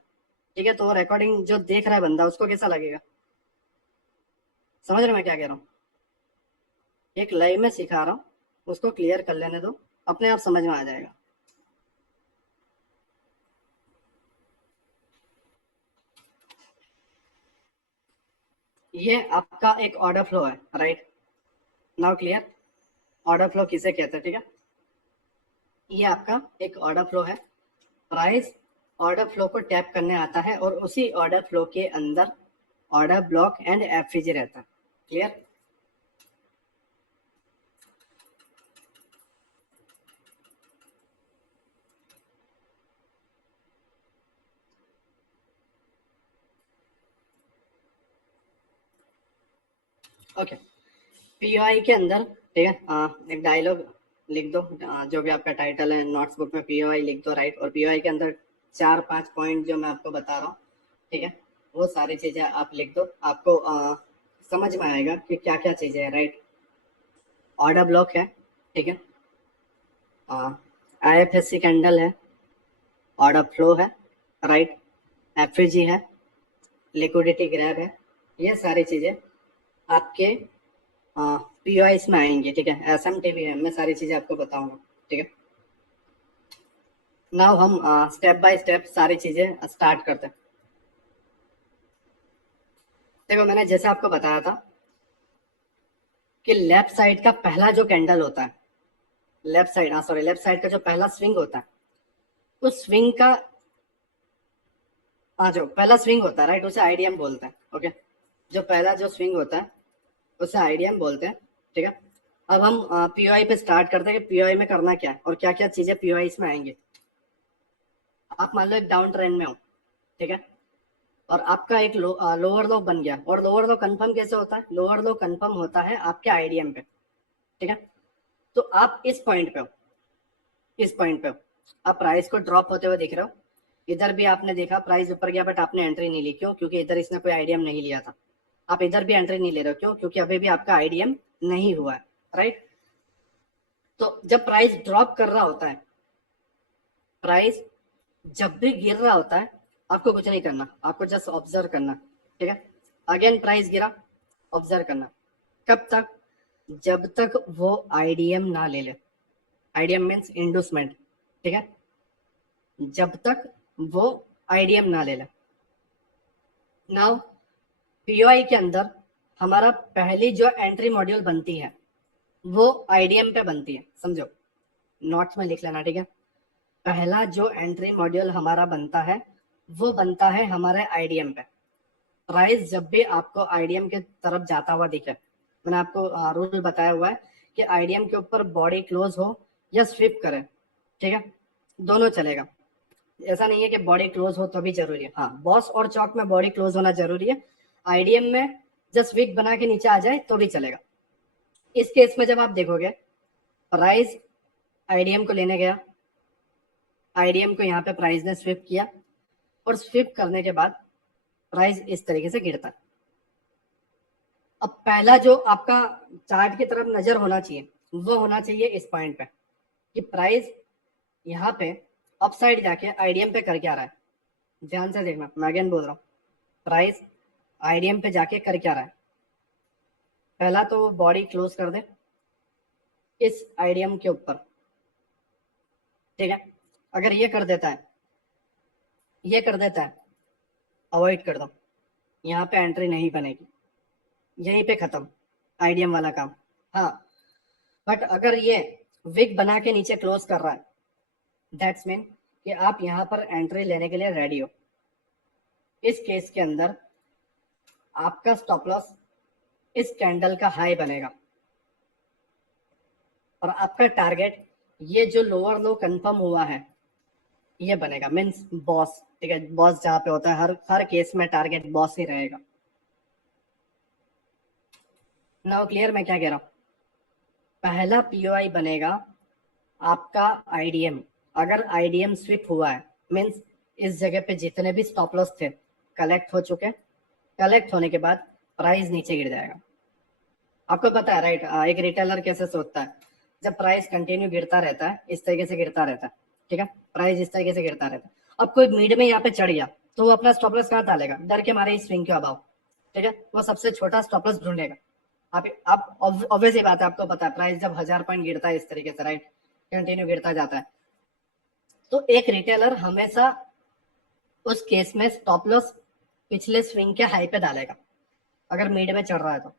ठीक है, तो रिकॉर्डिंग जो देख रहा है बंदा उसको कैसा लगेगा? समझ रहे हो मैं क्या कह रहा हूँ? एक लाइव में सिखा रहा हूँ, उसको क्लियर कर लेने दो, अपने आप समझ में आ जाएगा। ये आपका एक ऑर्डर फ्लो है, right? Now clear? Order flow किसे कहते हैं, ठीक है? ये आपका एक ऑर्डर फ्लो है। प्राइस ऑर्डर फ्लो को टैप करने आता है और उसी ऑर्डर फ्लो के अंदर ऑर्डर ब्लॉक एंड एफवीजी रहता है। क्लियर? ओके। पीओआई के अंदर, ठीक है, एक डायलॉग लिख दो, जो भी आपका टाइटल है नोट्स बुक में पीओआई लिख दो, राइट? और पीओआई के अंदर 4-5 पॉइंट जो मैं आपको बता रहा हूँ, ठीक है, वो सारी चीजें आप लिख दो, आपको समझ में आएगा कि क्या क्या चीजें हैं, राइट? ऑर्डर ब्लॉक है, ठीक है, आईएफएससी कैंडल है, ऑर्डर फ्लो है, राइट, एफजी है, लिक्विडिटी ग्रैब है, ये सारी चीजें आपके पीओआईस में आएंगी, ठीक है, एसएमटी भी है, मैं सारी चीजें आपको बताऊंगा, ठीक है। नाउ हम स्टेप बाय स्टेप सारी चीजें स्टार्ट करते हैं। देखो मैंने जैसे आपको बताया था कि लेफ्ट साइड का पहला जो कैंडल होता है, लेफ्ट साइड का जो पहला स्विंग होता है, उस स्विंग का जो पहला स्विंग होता है, राइट, उसे आईडीएम बोलते हैं। ओके, जो पहला जो स्विंग होता है उसे आईडीएम बोलते हैं, ठीक है। अब हम पीओआई पे स्टार्ट करते हैं कि पीओआई में करना क्या है और क्या क्या चीजें पीओआई इसमें आएंगी। आप मान लो एक डाउन ट्रेंड में हो, ठीक है, और आपका एक लोअर लो बन गया, और लोअर लो कंफर्म कैसे होता है? लोअर लो कंफर्म होता है आपके आईडीएम पे, ठीक है। तो आप इस पॉइंट पे हो, इस पॉइंट पे हो, आप प्राइस को ड्रॉप होते हुए देख रहे हो, इधर भी आपने देखा प्राइस ऊपर गया बट आपने एंट्री नहीं ली, क्यों? क्योंकि इधर इसने कोई आईडीएम नहीं लिया था। आप इधर भी एंट्री नहीं ले रहे हो, क्यों? क्योंकि अभी भी आपका आईडीएम नहीं हुआ है, राइट? तो जब प्राइस ड्रॉप कर रहा होता है, प्राइस जब भी गिर रहा होता है, आपको कुछ नहीं करना, आपको जस्ट ऑब्जर्व करना, ठीक है। अगेन प्राइस गिरा, ऑब्जर्व करना, कब तक? जब तक वो आईडीएम ना ले ले। आईडीएम मीन्स इंडूसमेंट, ठीक है, जब तक वो आईडीएम ना ले ले। नाउ पीओआई के अंदर हमारा पहली जो एंट्री मॉड्यूल बनती है वो आईडीएम पे बनती है, समझो, नोट्स में लिख लेना, ठीक है। पहला जो एंट्री मॉड्यूल हमारा बनता है वो बनता है हमारे आईडीएम पे। प्राइस जब भी आपको आईडीएम के तरफ जाता हुआ दिखे, मैंने आपको रूल बताया हुआ है कि आईडीएम के ऊपर बॉडी क्लोज हो या स्विप करे, ठीक है, दोनों चलेगा। ऐसा नहीं है कि बॉडी क्लोज हो तभी जरूरी है, हाँ, बॉस और चौक में बॉडी क्लोज होना जरूरी है। आईडीएम में जस्ट विक बना के नीचे आ जाए तो भी चलेगा। इस केस में जब आप देखोगे प्राइस आईडीएम को लेने गया, आईडीएम को यहाँ पे प्राइस ने स्विप किया, और स्विप करने के बाद प्राइस इस तरीके से गिरता है। अब पहला जो आपका चार्ट की तरफ नजर होना चाहिए वो होना चाहिए इस पॉइंट पे कि प्राइस यहाँ पे अपसाइड जाके आईडीएम पे कर क्या रहा है। ध्यान से देखना, मैं अगेन बोल रहा हूँ, प्राइस आईडीएम पे जाके कर क्या रहा है। पहला तो बॉडी क्लोज कर दे इस आईडीएम के ऊपर, ठीक है। अगर ये कर देता है, ये कर देता है, अवॉइड कर दो, यहाँ पे एंट्री नहीं बनेगी, यहीं पे खत्म आईडीएम वाला काम। हाँ, बट अगर ये विक बना के नीचे क्लोज कर रहा है, दैट्स मीन कि आप यहाँ पर एंट्री लेने के लिए रेडी हो। इस केस के अंदर आपका स्टॉप लॉस इस कैंडल का हाई बनेगा और आपका टारगेट ये जो लोअर लो कंफर्म हुआ है ये बनेगा, मीन्स बॉस, ठीक है। बॉस जहाँ पे होता है हर केस में टारगेट बॉस ही रहेगा। नाउ क्लियर मैं क्या कह रहा हूँ? पहला पीओआई बनेगा आपका आईडीएम। अगर आईडीएम स्विप हुआ है मीन्स इस जगह पे जितने भी स्टॉप लॉस थे कलेक्ट हो चुके हैं। कलेक्ट होने के बाद प्राइस नीचे गिर जाएगा। आपको पता है राइट, एक रिटेलर कैसे सोचता है, जब प्राइस कंटिन्यू गिरता रहता है, इस तरीके से गिरता रहता है, ठीक है, प्राइस इस तरीके से गिरता रहता है, अब कोई मिड में यहाँ पे चढ़ गया तो वो अपना स्टॉप लॉस कहाँ डालेगा, डर के मारे स्विंग के अभाव, ठीक है, वो सबसे छोटा स्टॉप लॉस ढूंढेगा। आप ऑब्वियस ही बात है, आपको पता है प्राइस जब 1000 पॉइंट गिरता है इस तरीके से राइट, कंटिन्यू गिरता जाता है, तो एक रिटेलर हमेशा उस केस में स्टॉप लॉस पिछले स्विंग के हाई पे डालेगा। अगर मिड में चढ़ रहा है तो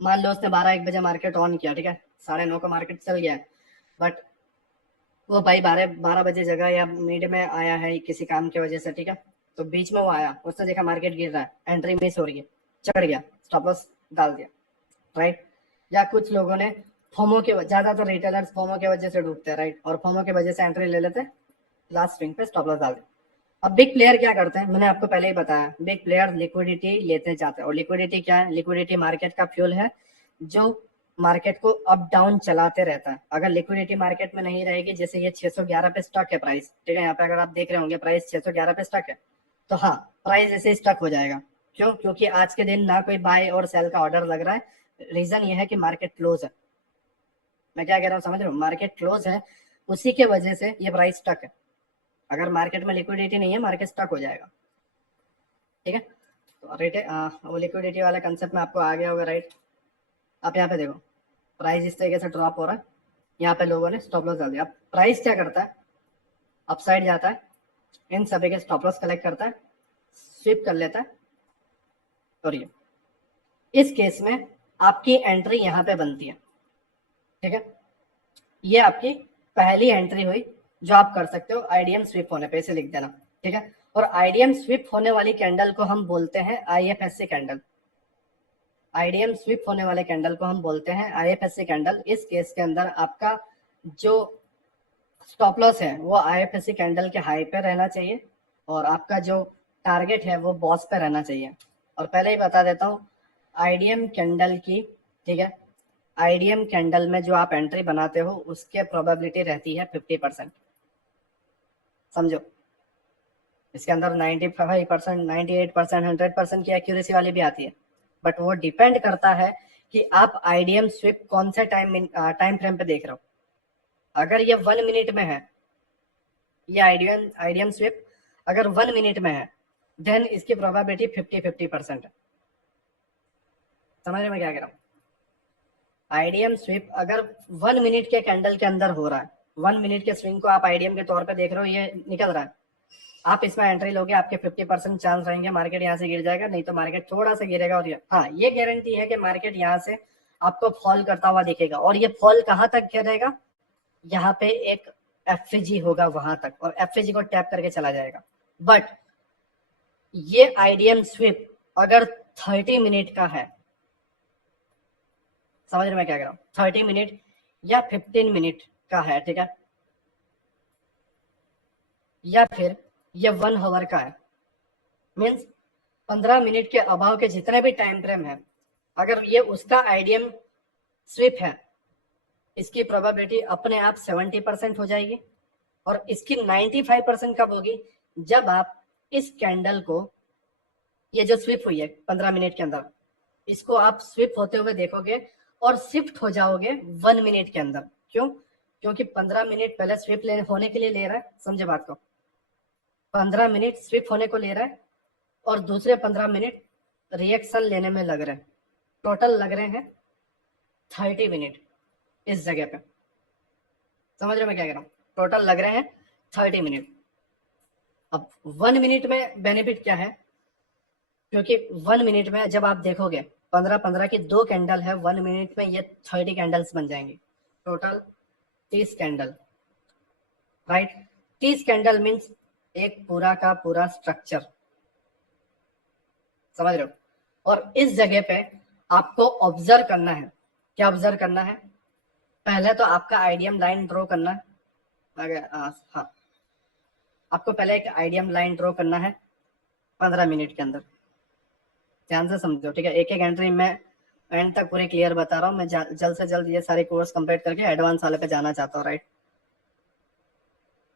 मान लो उसने 12-1 बजे मार्केट ऑन किया, ठीक है, 9:30 को मार्केट चल गया है, बट वो भाई 12 बजे जगह या मिड में आया है किसी काम की वजह से, ठीक है, तो बीच में वो आया, उसने देखा मार्केट गिर रहा है, एंट्री मिस हो रही है, चढ़ गया, स्टॉप लॉस डाल दिया, राइट। या कुछ लोगों ने फोमो के, ज्यादातर रिटेलर्स फोमो की वजह से डूबते हैं, राइट, और फोमो की वजह से एंट्री ले लेते हैं, लास्ट स्विंग पे स्टॉप लॉस डाल देते। अब बिग प्लेयर क्या करते हैं, मैंने आपको पहले ही बताया, बिग प्लेयर लिक्विडिटी लेते जाते हैं, और लिक्विडिटी क्या है, लिक्विडिटी मार्केट का फ्यूल है जो मार्केट को अप डाउन चलाते रहता है। अगर लिक्विडिटी मार्केट में नहीं रहेगी, जैसे ये 611 पे स्टक है प्राइस, ठीक है, यहाँ पे अगर आप देख रहे होंगे प्राइस 611 पे स्टक है, तो हाँ प्राइस ऐसे स्टक हो जाएगा। क्यों? क्योंकि आज के दिन ना कोई बाय और सेल का ऑर्डर लग रहा है, रीजन ये है कि मार्केट क्लोज है। मैं क्या कह रहा हूँ समझ रहे हो, मार्केट क्लोज है, उसी के वजह से ये प्राइस स्टक है। अगर मार्केट में लिक्विडिटी नहीं है, मार्केट स्टक हो जाएगा, ठीक है। तो वो लिक्विडिटी वाला कंसेप्ट में आपको आ गया होगा, राइट। आप यहाँ पे देखो प्राइस इस तरीके से ड्रॉप हो रहा है, यहाँ पे लोगों ने स्टॉप लॉस डाल दिया। अब प्राइस क्या करता है, अपसाइड जाता है, इन सभी के स्टॉप लॉस कलेक्ट करता है, स्विप कर लेता है, और ये इस केस में आपकी एंट्री यहाँ पे बनती है, ठीक है, ये आपकी पहली एंट्री हुई जो आप कर सकते हो आईडीएम स्विप होने पे, इसे लिख देना, ठीक है। और आईडीएम स्विप होने वाली कैंडल को हम बोलते हैं आईएफएससी कैंडल। आईडीएम स्विप होने वाले कैंडल को हम बोलते हैं आईएफएससी कैंडल। इस केस के अंदर आपका जो स्टॉप लॉस है वो आईएफएससी कैंडल के हाई पे रहना चाहिए, और आपका जो टारगेट है वो बॉस पे रहना चाहिए। और पहले ही बता देता हूँ आईडीएम कैंडल की, ठीक है, आईडीएम कैंडल में जो आप एंट्री बनाते हो उसके प्रोबेबिलिटी रहती है 50%, समझो। इसके अंदर 95%, 98%, 100% की एक्यूरेसी वाली भी आती है, बट वो डिपेंड करता है कि आप आईडीएम स्विप कौन से टाइम फ्रेम पे देख रहे हो। अगर ये 1 मिनट में है, ये आईडीएम स्विप अगर 1 मिनट में है, देन इसकी प्रोबेबिलिटी 50% है। समझ रहे मैं क्या कह रहा हूँ? आईडीएम स्विप अगर 1 मिनट के कैंडल के अंदर हो रहा है, 1 मिनट के स्विंग को आप आईडीएम के तौर पे देख रहे हो, ये निकल रहा है, आप इसमें एंट्री लोगे, आपके 50% चांस रहेंगे मार्केट यहाँ से गिर जाएगा, नहीं तो मार्केट थोड़ा सा गिरेगा। और हाँ, ये गारंटी है कि मार्केट यहाँ से आपको फॉल करता हुआ दिखेगा, और ये फॉल कहाँ तक गिरेगा, यहाँ पे एक एफजी होगा वहां तक, और एफजी को टैप करके चला जाएगा। बट ये आईडीएम स्विप अगर 30 मिनट का है, समझ रहे मैं क्या कह रहा हूँ, 30 मिनट या 15 मिनट का है, ठीक है, या फिर ये 1 आवर का है, मीन्स 15 मिनट के अभाव के जितने भी टाइम फ्रेम है, अगर ये उसका आईडीएम स्विप है, इसकी प्रोबेबिलिटी अपने आप 70% हो जाएगी। और इसकी 95% कब होगी, जब आप इस कैंडल को, ये जो स्विप हुई है 15 मिनट के अंदर, इसको आप स्विप होते हुए देखोगे और शिफ्ट हो जाओगे 1 मिनट के अंदर। क्यों? क्योंकि 15 मिनट पहले स्विप होने के लिए ले रहा है, समझे बात को, 15 मिनट स्विप होने को ले रहा है, और दूसरे 15 मिनट रिएक्शन लेने में लग रहे हैं, टोटल लग रहे हैं 30 मिनट इस जगह पे। समझ रहे मैं क्या कह रहा हूँ, टोटल लग रहे हैं 30 मिनट। अब 1 मिनट में बेनिफिट क्या है, क्योंकि 1 मिनट में जब आप देखोगे 15-15 की 2 कैंडल है, 1 मिनट में ये 30 कैंडल्स बन जाएंगी, total 30 candle, right. 30 candle means एक पूरा का पूरा स्ट्रक्चर, समझ रहे हो। और इस जगह पे आपको ऑब्जर्व करना है, क्या ऑब्जर्व करना है, पहले तो आपका आईडीएम लाइन ड्रॉ करना है। हाँ, आपको पहले एक आईडीएम लाइन ड्रॉ करना है 15 मिनट के अंदर, ध्यान से समझो, ठीक है। एक एक एंट्री में एंड तक पूरे क्लियर बता रहा हूँ मैं, जल्द से जल्द ये सारे कोर्स कंप्लीट करके एडवांस वाले पे जाना चाहता हूँ, राइट।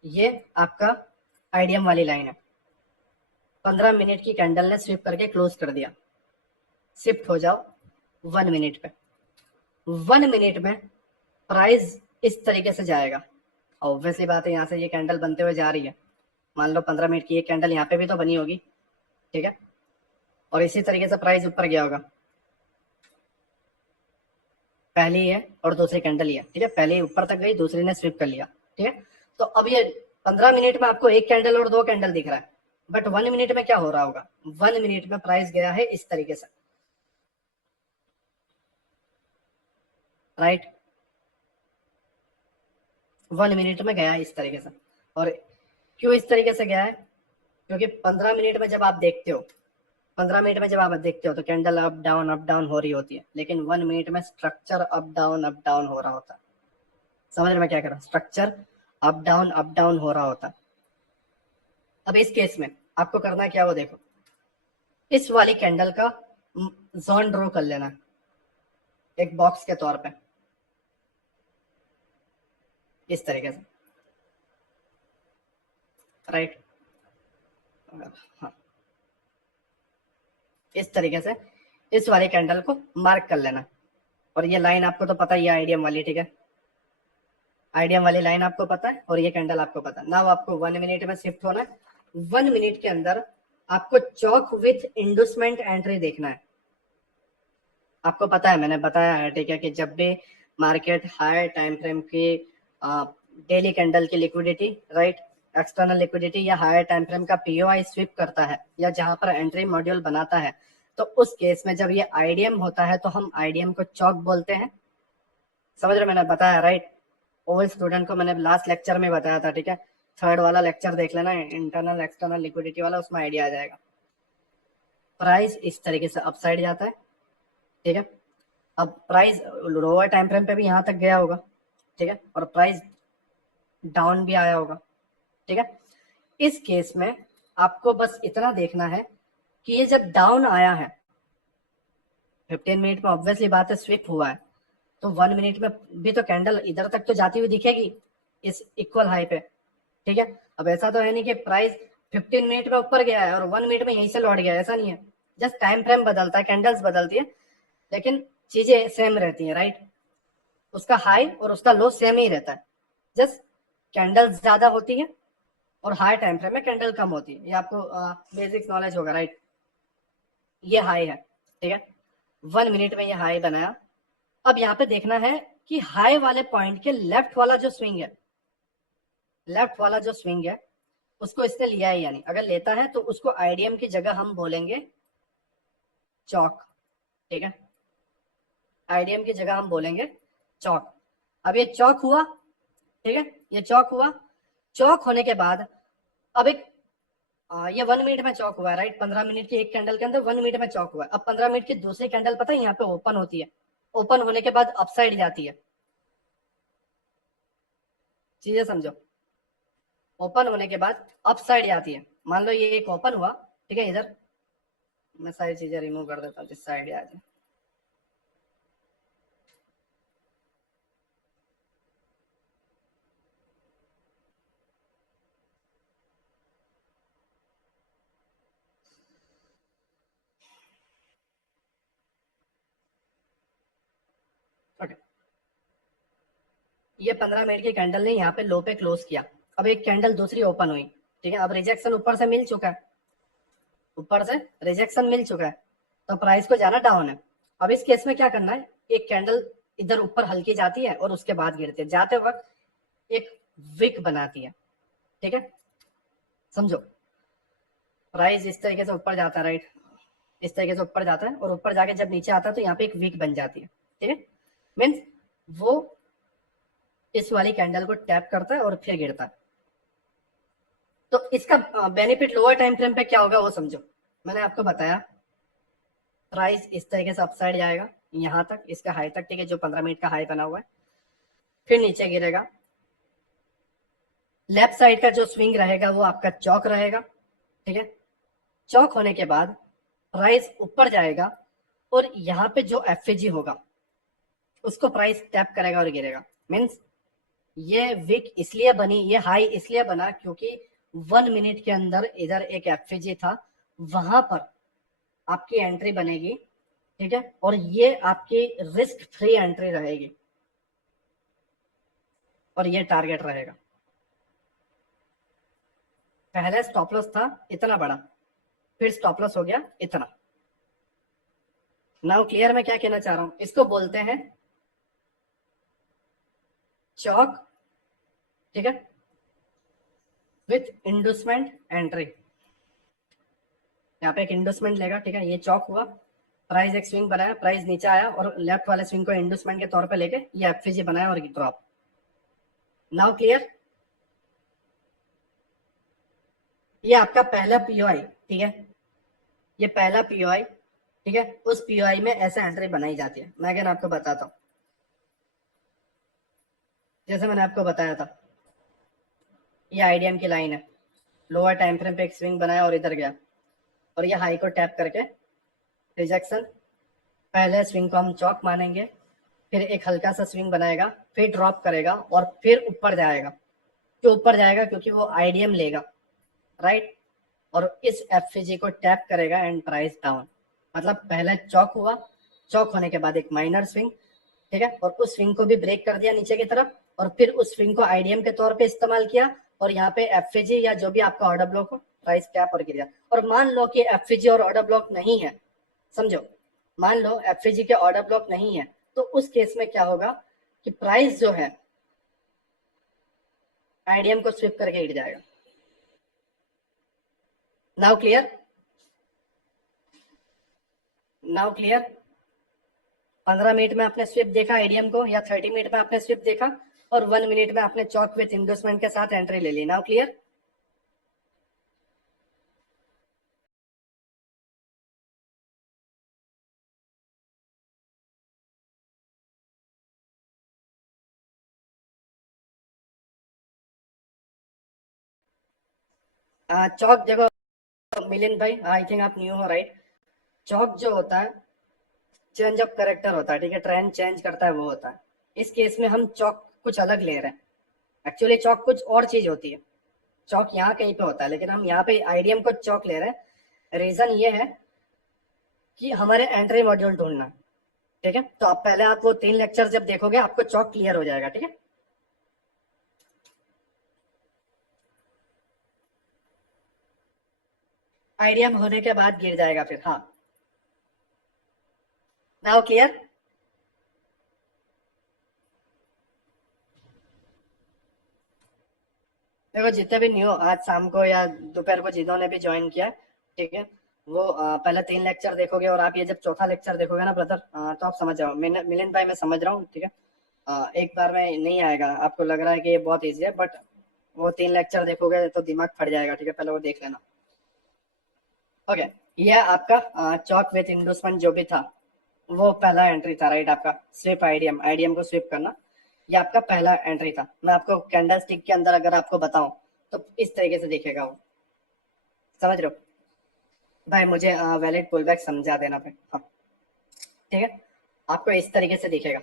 ये आपका आईडीएम वाली लाइन है, 15 मिनट की कैंडल ने स्विप करके क्लोज कर दिया, शिफ्ट हो जाओ 1 मिनट पे। 1 मिनट में प्राइस इस तरीके से जाएगा। ऑब्वियसली बात है, यहाँ से ये कैंडल बनते हुए जा रही है, मान लो 15 मिनट की एक कैंडल यहाँ पे भी तो बनी होगी, ठीक है, और इसी तरीके से प्राइस ऊपर गया होगा। पहली है और दूसरी कैंडल है, ठीक है, पहले ऊपर तक गई, दूसरी ने स्विप कर लिया, ठीक है। तो अब ये 15 मिनट में आपको एक कैंडल और दो कैंडल दिख रहा है, बट 1 मिनट में क्या हो रहा होगा? 1 मिनट में प्राइस गया है इस तरीके से, राइट। 1 मिनट में गया है इस तरीके से। और क्यों इस तरीके से गया है? क्योंकि 15 मिनट में जब आप देखते हो, 15 मिनट में जब आप देखते हो तो कैंडल अप डाउन हो रही होती है, लेकिन 1 मिनट में स्ट्रक्चर अप डाउन हो रहा होता है। समझ रहे मैं क्या कर रहा हूँ? स्ट्रक्चर अप डाउन हो रहा होता है। अब इस केस में आपको करना क्या, वो देखो, इस वाली कैंडल का जोन ड्रॉ कर लेना एक बॉक्स के तौर पे, इस तरीके से, राइट। हाँ, इस तरीके से इस वाली कैंडल को मार्क कर लेना। और ये लाइन आपको तो पता ही है, आईडीएम वाली, ठीक है, आईडीएम वाली लाइन आपको पता है और ये कैंडल आपको पता है। नाउ आपको 1 मिनट में शिफ्ट होना है। 1 मिनट के अंदर आपको चौक विथ इंडूसमेंट एंट्री देखना है। आपको पता है, मैंने बताया है, ठीक है, कि जब भी मार्केट हाई टाइम फ्रेम की डेली कैंडल की लिक्विडिटी, राइट, एक्सटर्नल लिक्विडिटी या हायर टाइम फ्रेम का पीओआई स्विप करता है या जहां पर एंट्री मॉड्यूल बनाता है, तो उस केस में जब ये आईडीएम होता है तो हम आईडीएम को चौक बोलते हैं। समझ रहे, मैंने बताया, राइट। ओल्ड स्टूडेंट को मैंने लास्ट लेक्चर में बताया था, ठीक है, थर्ड वाला लेक्चर देख लेना, इंटरनल एक्सटर्नल लिक्विडिटी वाला, उसमें आइडिया आ जाएगा। प्राइस इस तरीके से अपसाइड जाता है, ठीक है। अब प्राइस लोअर टाइम फ्रेम पे भी यहां तक गया होगा, ठीक है, और प्राइस डाउन भी आया होगा, ठीक है। इस केस में आपको बस इतना देखना है कि ये जब डाउन आया है 15 मिनट में, ऑब्वियसली बात है स्विप हुआ है, तो 1 मिनट में भी तो कैंडल इधर तक तो जाती हुई दिखेगी इस इक्वल हाई पे, ठीक है। अब ऐसा तो है नहीं कि प्राइस 15 मिनट में ऊपर गया है और 1 मिनट में यहीं से लौट गया, ऐसा नहीं है। जस्ट टाइम फ्रेम बदलता है, कैंडल्स बदलती है, लेकिन चीजें सेम रहती हैं, राइट। उसका हाई और उसका लो सेम ही रहता है, जस्ट कैंडल्स ज्यादा होती है और हाई टाइम फ्रेम में कैंडल कम होती है। ये आपको बेसिक नॉलेज होगा, राइट। ये हाई है, ठीक है, 1 मिनट में ये हाई बनाया। अब यहाँ पे देखना है कि हाई वाले पॉइंट के लेफ्ट वाला जो स्विंग है, लेफ्ट वाला जो स्विंग है उसको इसने लिया है या नहीं। अगर लेता है तो उसको आईडीएम की जगह हम बोलेंगे चौक, ठीक है, आईडीएम की जगह हम बोलेंगे चौक। अब ये चौक हुआ, ठीक है, ये चौक हुआ। चौक होने के बाद अब एक ये 1 मिनट में चौक हुआ है, राइट। 15 मिनट की एक कैंडल के अंदर 1 मिनट में चौक हुआ है। अब 15 मिनट की दूसरी कैंडल पता है यहाँ पे ओपन होती है, ओपन होने के बाद अपसाइड जाती है। चीजें समझो, ओपन होने के बाद अपसाइड जाती है। मान लो ये एक ओपन हुआ, ठीक है, इधर मैं सारी चीजें रिमूव कर देता हूँ जिससे आइडिया आ जाए। ओके, ये 15 मिनट की कैंडल ने यहाँ पे लो पे क्लोज किया। अब एक कैंडल दूसरी ओपन हुई, ठीक है, अब रिजेक्शन ऊपर से मिल चुका है, ऊपर से रिजेक्शन मिल चुका है, तो प्राइस को जाना डाउन है। अब इस केस में क्या करना है, एक कैंडल इधर ऊपर हल्की जाती है और उसके बाद गिरती है, जाते वक्त एक विक बनाती है, ठीक है। समझो, प्राइस इस तरीके से ऊपर जाता है, राइट, इस तरीके से ऊपर जाता है और ऊपर जाके जब नीचे आता है तो यहाँ पे एक विक बन जाती है, ठीक है। मीन्स वो इस वाली कैंडल को टैप करता है और फिर गिरता है। तो इसका बेनिफिट लोअर टाइम फ्रेम पे क्या होगा वो समझो। मैंने आपको बताया, प्राइस इस तरीके से अपसाइड जाएगा यहाँ तक, इसका हाई तक, ठीक है, जो 15 मिनट का हाई बना हुआ है, फिर नीचे गिरेगा। लेफ्ट साइड का जो स्विंग रहेगा वो आपका चौक रहेगा, ठीक है। चौक होने के बाद प्राइस ऊपर जाएगा और यहाँ पे जो एफएजी होगा उसको प्राइस टैप करेगा और गिरेगा। मीन्स ये विक इसलिए बनी, ये हाई इसलिए बना क्योंकि 1 मिनट के अंदर इधर एक एफएजी था वहां पर आपकी एंट्री बनेगी, ठीक है, और ये आपकी रिस्क फ्री एंट्री रहेगी और ये टारगेट रहेगा। पहले स्टॉप लॉस था इतना बड़ा, फिर स्टॉप लॉस हो गया इतना। नाउ क्लियर मैं क्या कहना चाह रहा हूं? इसको बोलते हैं चौक, ठीक है, विथ इंडोसमेंट एंट्री। यहाँ पे एक इंडोसमेंट लेगा, ठीक है, ये चौक हुआ, प्राइस एक स्विंग बनाया, प्राइस नीचे आया और लेफ्ट वाले स्विंग को इंडोसमेंट के तौर पे लेके ये एफवीजी बनाया और ड्रॉप। Now clear? ये आपका पहला पीओआई, ठीक है, ये पहला पीओआई, ठीक है, उस पीओआई में ऐसे एंट्री बनाई जाती है। मैं अगर आपको बताता हूँ, जैसे मैंने आपको बताया था, ये आईडीएम की लाइन है, लोअर टाइम फ्रेम पे एक स्विंग बनाया और इधर गया, और ये हाई को टैप करके रिजेक्शन, पहले स्विंग को हम चौक मानेंगे, फिर एक हल्का सा स्विंग बनाएगा, फिर ड्रॉप करेगा और फिर ऊपर जाएगा। क्यों ऊपर जाएगा? क्योंकि वो आईडीएम लेगा, राइट, और इस एफजी को टैप करेगा एंड प्राइस डाउन। मतलब पहले चौक हुआ, चौक होने के बाद एक माइनर स्विंग, ठीक है, और उस स्विंग को भी ब्रेक कर दिया नीचे की तरफ, और फिर उस स्विंग को आईडीएम के तौर पे इस्तेमाल किया, और यहाँ पे एफजी या जो भी आपका ऑर्डर ब्लॉक हो, प्राइस कैप और गिर। और मान लो कि एफजी और ऑर्डर ब्लॉक नहीं है, समझो, मान लो एफजी के ऑर्डर ब्लॉक नहीं है, तो उस केस में क्या होगा कि प्राइस जो है आईडीएम को स्विप करके गिर जाएगा। Now clear? Now clear? 15 minute में आपने स्विप देखा आईडीएम को, या 30 मिनट में आपने स्विप देखा, और 1 मिनट में आपने चौक विथ इंडोसमेंट के साथ एंट्री ले ली। Now clear? चौक देखो मिलिन भाई, आई थिंक आप न्यू हो, राइट? चौक जो होता है चेंज ऑफ करेक्टर होता है, ठीक है, ट्रेंड चेंज करता है, वो होता है। इस केस में हम चौक कुछ अलग ले रहे हैं। एक्चुअली चौक कुछ और चीज होती है, चौक यहाँ कहीं पे होता है, लेकिन हम यहाँ पे आईडीएम को चौक ले रहे हैं। रीजन ये है कि हमारे एंट्री मॉड्यूल ढूंढना, ठीक है। तो आप पहले आप वो 3 लेक्चर जब देखोगे आपको चौक क्लियर हो जाएगा, ठीक है। आईडीएम होने के बाद गिर जाएगा फिर, हाँ। Now clear? देखो जितने भी न्यू आज शाम को या दोपहर को जिन्होंने भी ज्वाइन किया है, ठीक है, वो पहले 3 लेक्चर देखोगे, और आप ये जब चौथा लेक्चर देखोगे ना ब्रदर, तो आप समझ जाओ। मिलिन भाई मैं समझ रहा हूँ, ठीक है, एक बार में नहीं आएगा, आपको लग रहा है कि ये बहुत ईजी है, बट वो 3 लेक्चर देखोगे तो दिमाग फट जाएगा, ठीक है, पहले वो देख लेना। ओके, ये आपका चौक विथ इंडोसमेंट जो भी था, वो पहला एंट्री था, राइट, आपका स्विप आईडीएम, आईडीएम को स्विप करना, ये आपका पहला एंट्री था। मैं आपको कैंडल स्टिक के अंदर अगर आपको बताऊं तो इस तरीके से दिखेगा वो, समझ रहे हो? भाई मुझे वैलिड पुलबैक समझा देना भाई, हाँ, ठीक है, आपको इस तरीके से दिखेगा।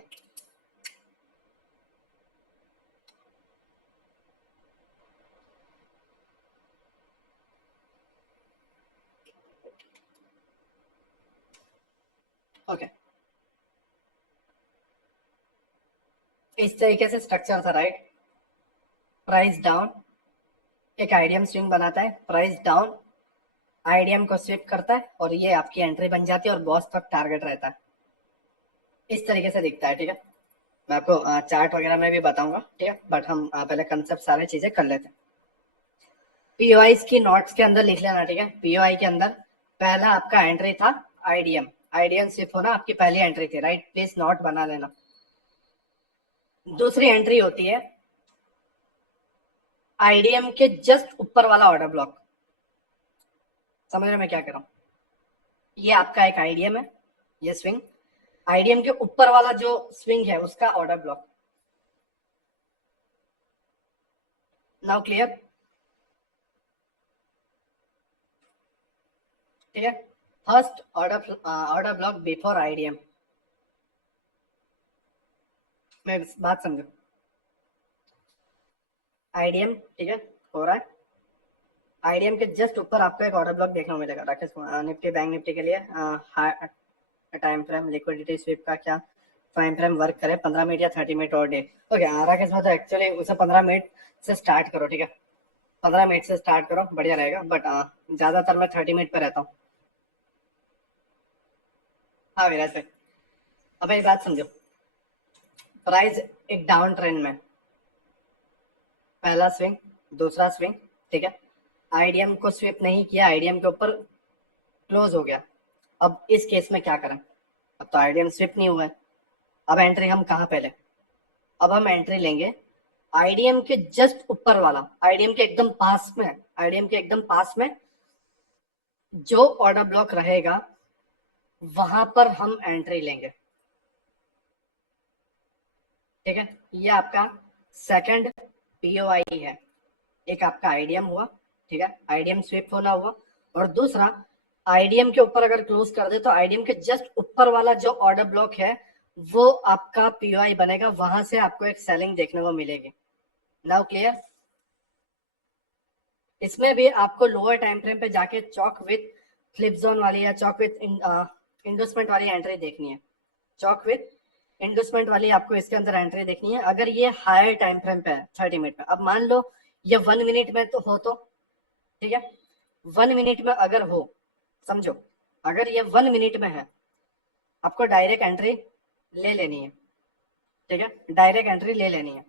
ओके, इस तरीके से स्ट्रक्चर था, राइट, प्राइस डाउन, एक आईडीएम स्विंग बनाता है, प्राइस डाउन, आईडीएम को स्विप करता है, और ये आपकी एंट्री बन जाती है, और बॉस तक टारगेट रहता है। इस तरीके से दिखता है, ठीक है। मैं आपको चार्ट वगैरह में भी बताऊंगा, ठीक है, बट हम पहले कंसेप्ट सारे चीजें कर लेते हैं। पीओआई की नोट्स के अंदर लिख लेना, ठीक है। पीओआई के अंदर पहला आपका एंट्री था आईडीएम, आईडीएम स्विप होना आपकी पहली एंट्री थी, राइट, प्लीज नोट बना लेना। दूसरी एंट्री होती है आईडीएम के जस्ट ऊपर वाला ऑर्डर ब्लॉक। समझ रहे मैं क्या कर रहा हूँ? ये आपका एक आईडीएम है, ये स्विंग, आईडीएम के ऊपर वाला जो स्विंग है उसका ऑर्डर ब्लॉक। Now clear? ठीक है, first order block before IDM. मैं बात समझो, आईडीएम, ठीक है, हो रहा है, आईडीएम के जस्ट ऊपर आपको एक ऑर्डर ब्लॉक देखने को मिलेगा Rakesh Kumar. Nifty bank Nifty के लिए टाइम फ्रेम लिक्विडिटी स्वीप का क्या टाइम फ्रेम वर्क करे 15 मिनट या 30 मिनट और डे। ओके राकेश भाई, तो एक्चुअली उसे 15 मिनट से स्टार्ट करो, ठीक है, 15 मिनट से स्टार्ट करो, बढ़िया रहेगा। बट ज्यादातर मैं 30 मिनट पे रहता हूँ। हाँ विराज भाई, अब एक बात समझो, प्राइस एक डाउन ट्रेंड में, पहला स्विंग, दूसरा स्विंग, ठीक है, आईडीएम को स्विप नहीं किया, आईडीएम के ऊपर क्लोज हो गया। अब इस केस में क्या करें? अब तो आईडीएम स्विप नहीं हुआ है, अब एंट्री हम कहाँ पहले? अब हम एंट्री लेंगे आईडीएम के जस्ट ऊपर वाला, आईडीएम के एकदम पास में, आईडीएम के एकदम पास में जो ऑर्डर ब्लॉक रहेगा वहां पर हम एंट्री लेंगे, ठीक है। ये आपका सेकंड पीओआई है। एक आपका आईडीएम हुआ, ठीक है, आईडीएम स्विप होना हुआ, और दूसरा आईडीएम के ऊपर अगर क्लोज कर दे तो आईडीएम के जस्ट ऊपर वाला जो ऑर्डर ब्लॉक है वो आपका पीओआई बनेगा, वहां से आपको एक सेलिंग देखने को मिलेगी। Now clear? इसमें भी आपको लोअर टाइम फ्रेम पे जाके चौक विथ फ्लिप जोन वाली या चौक विथ इंडोसमेंट वाली एंट्री देखनी है। चौक विथ इंडोसमेंट वाली आपको इसके अंदर एंट्री देखनी है अगर ये हायर टाइम फ्रेम पे है 30 मिनट में। अब मान लो ये 1 मिनट में तो हो, तो ठीक है, 1 मिनट में अगर हो, समझो अगर ये 1 मिनट में है, आपको डायरेक्ट एंट्री ले लेनी है, ठीक है, डायरेक्ट एंट्री ले लेनी है।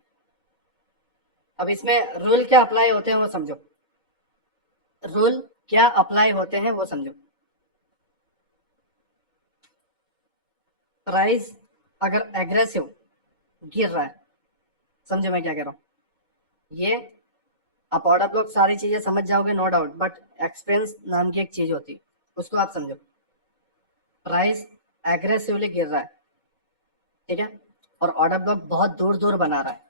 अब इसमें रूल क्या अप्लाई होते हैं वो समझो, रूल क्या अप्लाई होते हैं वो समझो। प्राइस अगर एग्रेसिव गिर रहा है, समझो मैं क्या कह रहा हूँ, ये आप ऑर्डर ब्लॉक सारी चीजें समझ जाओगे नो डाउट, बट एक्सपेंस नाम की एक चीज होती है, उसको आप समझो। प्राइस एग्रेसिवली गिर रहा है, ठीक है, और ऑर्डर ब्लॉक बहुत दूर दूर बना रहा है,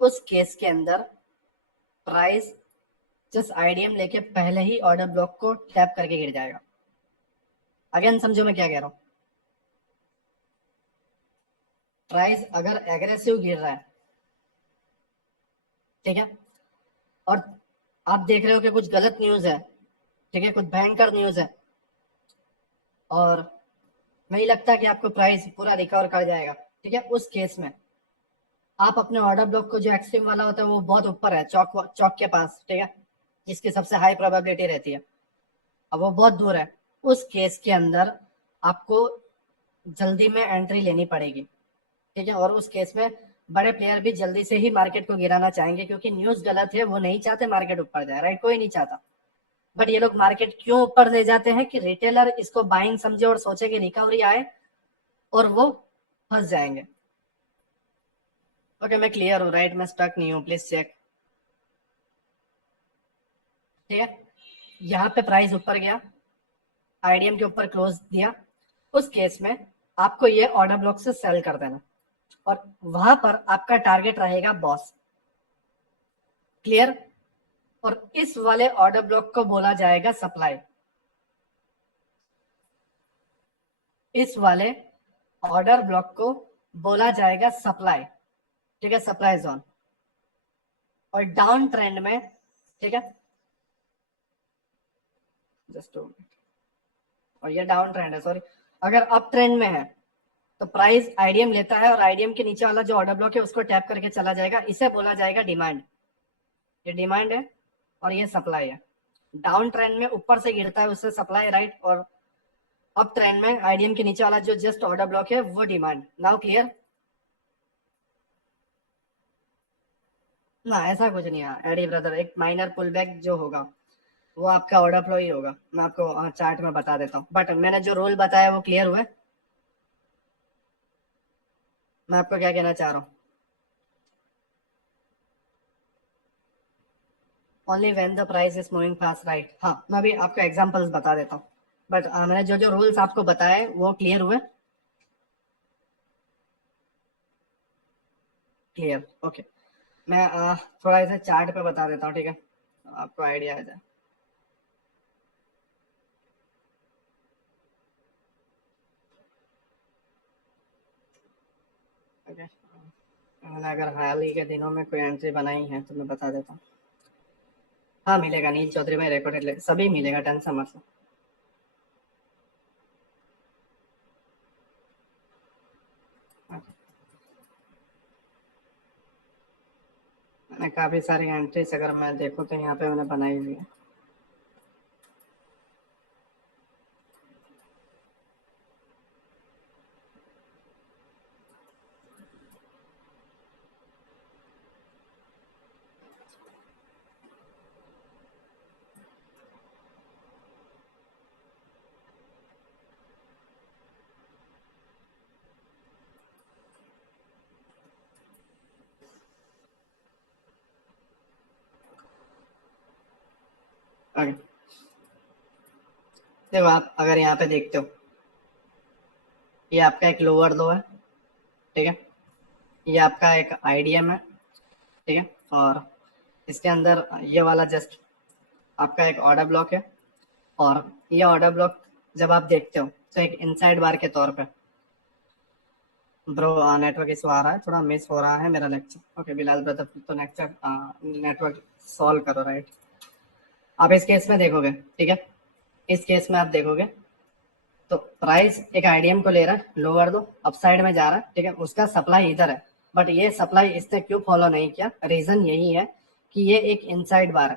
उस केस के अंदर प्राइस जस्ट आईडीएम लेके पहले ही ऑर्डर ब्लॉक को टैप करके गिर जाएगा। अगेन समझो मैं क्या कह रहा हूँ, प्राइस अगर एग्रेसिव गिर रहा है, ठीक है, और आप देख रहे हो कि कुछ गलत न्यूज है, ठीक है, कुछ भयंकर न्यूज है, और नहीं लगता कि आपको प्राइस पूरा रिकवर कर जाएगा, ठीक है, उस केस में आप अपने ऑर्डर ब्लॉक को, जो एक्सट्रीम वाला होता है वो बहुत ऊपर है, चौक चौक के पास, ठीक है, जिसकी सबसे हाई प्रोबेबिलिटी रहती है, अब वो बहुत दूर है, उस केस के अंदर आपको जल्दी में एंट्री लेनी पड़ेगी, ठीक है। और उस केस में बड़े प्लेयर भी जल्दी से ही मार्केट को गिराना चाहेंगे, क्योंकि न्यूज गलत है, वो नहीं चाहते मार्केट ऊपर जाए, राइट, कोई नहीं चाहता। बट ये लोग मार्केट क्यों ऊपर ले जाते हैं कि रिटेलर इसको बाइंग समझे और सोचे कि रिकवरी आए, और वो फंस जाएंगे। ओके मैं क्लियर हूँ, राइट, मैं स्टक नहीं हूँ, प्लीज चेक, ठीक है। यहाँ पे प्राइस ऊपर गया, आईडीएम के ऊपर क्लोज दिया, उस केस में आपको ये ऑर्डर ब्लॉक से सेल कर देना, और वहां पर आपका टारगेट रहेगा बॉस, क्लियर। और इस वाले ऑर्डर ब्लॉक को बोला जाएगा सप्लाई, इस वाले ऑर्डर ब्लॉक को बोला जाएगा सप्लाई, ठीक है, सप्लाई जोन। और डाउन ट्रेंड में, ठीक है, जस्ट, और ये डाउन ट्रेंड है, सॉरी, अगर अप ट्रेंड में है तो प्राइस आईडीएम लेता है और आईडीएम के नीचे वाला जो ऑर्डर ब्लॉक है उसको टैप करके चला जाएगा, इसे बोला जाएगा डिमांड। ये डिमांड है और ये सप्लाई है। डाउन ट्रेंड में ऊपर से गिरता है उससे सप्लाई, राइट, और अप ट्रेंड में आईडीएम के नीचे वाला जो जस्ट ऑर्डर ब्लॉक है वो डिमांड। Now clear? ना ऐसा कुछ नहीं है एडी ब्रदर, एक माइनर पुल बैक जो होगा वो आपका ऑर्डर फ्लो ही होगा, मैं आपको चार्ट में बता देता हूँ, बट मैंने जो रूल बताया वो क्लियर हुआ है। मैं आपको क्या कहना चाह रहा हूँ, only when the price is moving fast, right. हाँ मैं अभी आपको एग्जांपल्स बता देता हूँ, बट मैंने जो जो रूल्स आपको बताए वो क्लियर हुए, क्लियर, ओके। मैं थोड़ा इसे चार्ट पे बता देता हूँ, ठीक है, आपको आइडिया आ जाए। ओके, मैंने अगर हाल ही के दिनों में कोई एंट्री बनाई है तो मैं बता देता हूँ। हाँ मिलेगा, नील चौधरी में रिकॉर्डेड सभी मिलेगा, टेंशन मत लो। मैंने काफी सारी एंट्रीज अगर मैं देखूँ तो यहाँ पे मैंने बनाई हुई है। ओके, देखो आप अगर यहाँ पे देखते हो, ये आपका एक लोअर लो है, ठीक है, ये आपका एक आईडीएम है, ठीक है, और इसके अंदर ये वाला जस्ट आपका एक ऑर्डर ब्लॉक है, और ये ऑर्डर ब्लॉक जब आप देखते हो तो एक इनसाइड बार के तौर पे, ब्रो नेटवर्क इशू आ रहा है, थोड़ा मिस हो रहा है मेरा लेक्चर। ओके बिलाल ब्रदर, तो नेटवर्क सॉल्व करो, राइट। आप इस केस में देखोगे, ठीक है, इस केस में आप देखोगे तो प्राइस एक आईडीएम को ले रहा है, लोअर दो अप साइड में जा रहा है, ठीक है, उसका सप्लाई इधर है, बट ये सप्लाई इसने क्यों फॉलो नहीं किया, रीजन यही है कि ये एक इनसाइड बार है,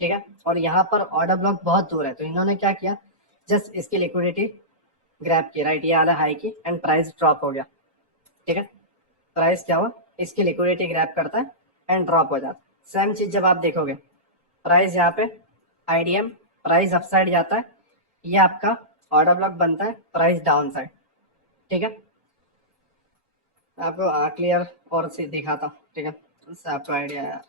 ठीक है, और यहाँ पर ऑर्डर ब्लॉक बहुत दूर है, तो इन्होंने क्या किया, जस्ट इसकी लिक्विडिटी ग्रैब की, राइट, ये आधा हाई की एंड प्राइस ड्रॉप हो गया, ठीक है, प्राइस क्या हुआ, इसकी लिक्विडिटी ग्रैब करता है एंड ड्रॉप हो जाता है। सेम चीज जब आप देखोगे, प्राइस यहाँ पे आईडीएम, प्राइस अपसाइड जाता है, ये आपका ऑर्डर ब्लॉक बनता है, प्राइस डाउन साइड, ठीक है, आपको क्लियर और से दिखाता हूँ, ठीक है, उससे आपको आइडिया है।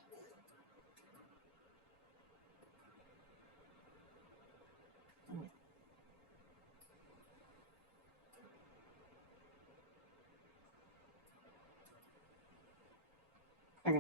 ओके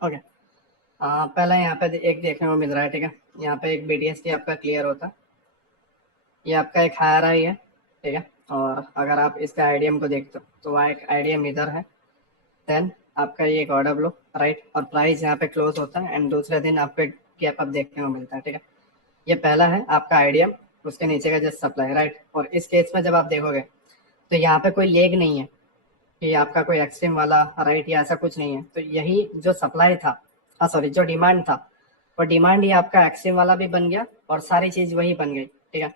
ओके, पहले यहाँ पे एक देखने को मिल रहा है, ठीक है, यहाँ पे एक बीटीएसटी आपका क्लियर होता है, ये आपका एक हायर आई है, ठीक है, और अगर आप इसका आईडीएम को देखते हो तो वहाँ एक आईडीएम इधर है, देन आपका ये एक ऑर्डर ब्लो, राइट, और प्राइस यहाँ पे क्लोज होता है एंड दूसरे दिन आपको एक गैप अप देखने को मिलता है, ठीक है, ये पहला है आपका आईडीएम, उसके नीचे का जस्ट सप्लाई, राइट, और इस केस में जब आप देखोगे तो यहाँ पे कोई लेग नहीं है कि आपका कोई एक्सट्रीम वाला, राइट, या ऐसा कुछ नहीं है, तो यही जो सप्लाई था, हाँ सॉरी, जो डिमांड था, और डिमांड ही आपका एक्सट्रीम वाला भी बन गया और सारी चीज वही बन गई, ठीक है।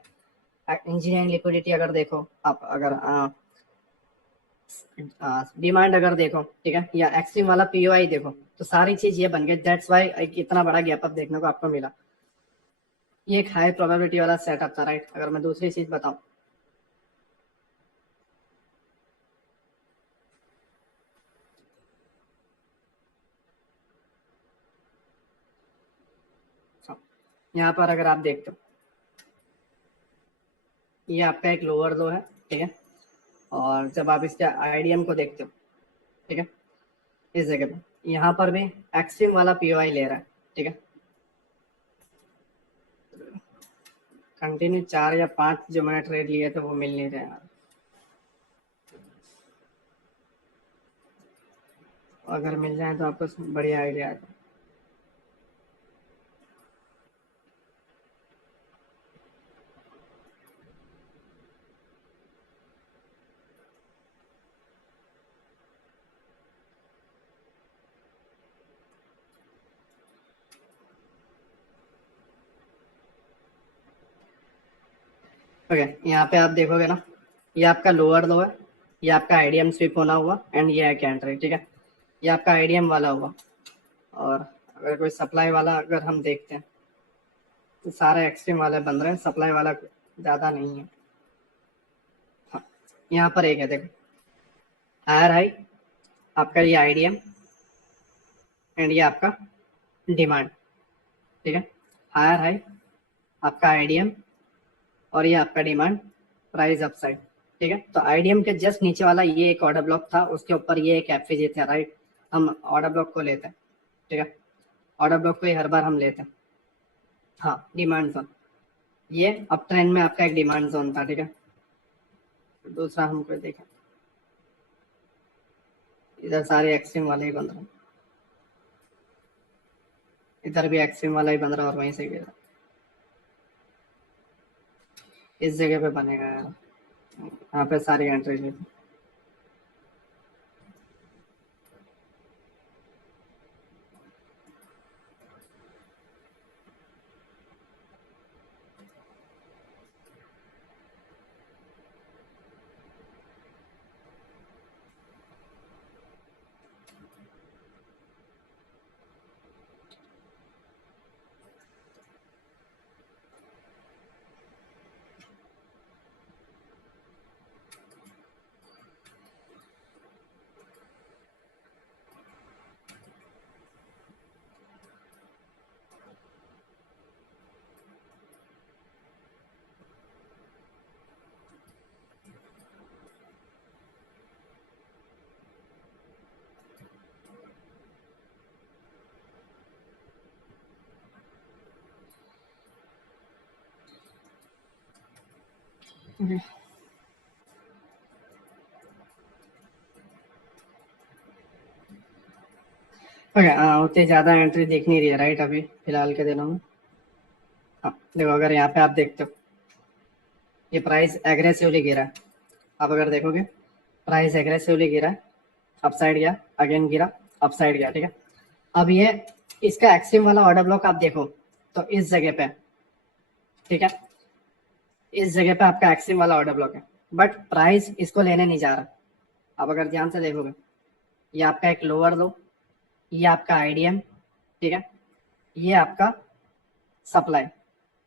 इंजीनियरिंग लिक्विडिटी अगर देखो आप, अगर डिमांड अगर देखो, ठीक है, या एक्सट्रीम वाला पीओआई देखो, तो सारी चीज ये बन गई, दैट्स वाई इतना बड़ा गैप अप देखने को आपको मिला। ये एक हाई प्रोबेबिलिटी वाला सेटअप था, राइट। अगर मैं दूसरी चीज बताऊं, यहाँ पर अगर आप देखते हो, ये आपका एक लोअर लो है, ठीक है, और जब आप इसके आईडीएम को देखते हो, ठीक है, इस जगह पे यहाँ पर भी एक्सट्रीम वाला पीओआई ले रहा है, ठीक है, कंटिन्यू 4 या 5 जो मैंने ट्रेड लिए थे वो मिल नहीं रहे यार, अगर मिल जाए तो आपको बढ़िया आइडिया आता। ओके, यहाँ पे आप देखोगे ना, ये आपका लोअर लो है, ये आपका आईडीएम स्विप होना हुआ, एंड ये है कैंट्री, ठीक है। ये आपका आईडीएम वाला हुआ। और अगर कोई सप्लाई वाला अगर हम देखते हैं तो सारे एक्सट्रीम वाले बन रहे हैं, सप्लाई वाला ज़्यादा नहीं है। हाँ, यहाँ पर एक है देखो, हायर हाई, आपका ये आईडीएम, एंड ये आपका डिमांड, ठीक है। हायर हाई, आपका आईडीएम, और ये आपका डिमांड, प्राइस अपसाइड, ठीक है। तो आईडीएम के जस्ट नीचे वाला ये एक ऑर्डर ब्लॉक था, उसके ऊपर ये एक एफवीजी था, राइट। हम ऑर्डर ब्लॉक को लेते हैं, ठीक है। ऑर्डर ब्लॉक को ही हर बार हम लेते हैं। हाँ, डिमांड जोन, ये अप ट्रेंड में आपका एक डिमांड जोन था, ठीक है। दूसरा हमको देखा, इधर सारे एक्सट्रीम वाले ही बन रहे हैं, इधर भी एक्सट्रीम वाला ही बन रहा है, और वहीं से गिर रहा है। इस जगह पे बनेगा यार, यहाँ पे सारी एंट्री ली। ओके, उतनी ज़्यादा एंट्री दिख नहीं रही है, राइट, अभी फिलहाल के दिनों में। हाँ देखो, अगर यहाँ पे आप देखते हो, ये प्राइस एग्रेसिवली गिरा है। आप अगर देखोगे, प्राइस एग्रेसिवली गिरा है, अपसाइड गया, अगेन गिरा, अपसाइड गया, ठीक है। अब ये इसका एक्सट्रीम वाला ऑर्डर ब्लॉक आप देखो तो इस जगह पे, ठीक है, इस जगह पे आपका एक्सट्रीम वाला ऑर्डर ब्लॉक है, बट प्राइस इसको लेने नहीं जा रहा। आप अगर ध्यान से देखोगे, ये आपका एक लोअर लो, ये आपका आईडीएम, ठीक है, ये आपका सप्लाई,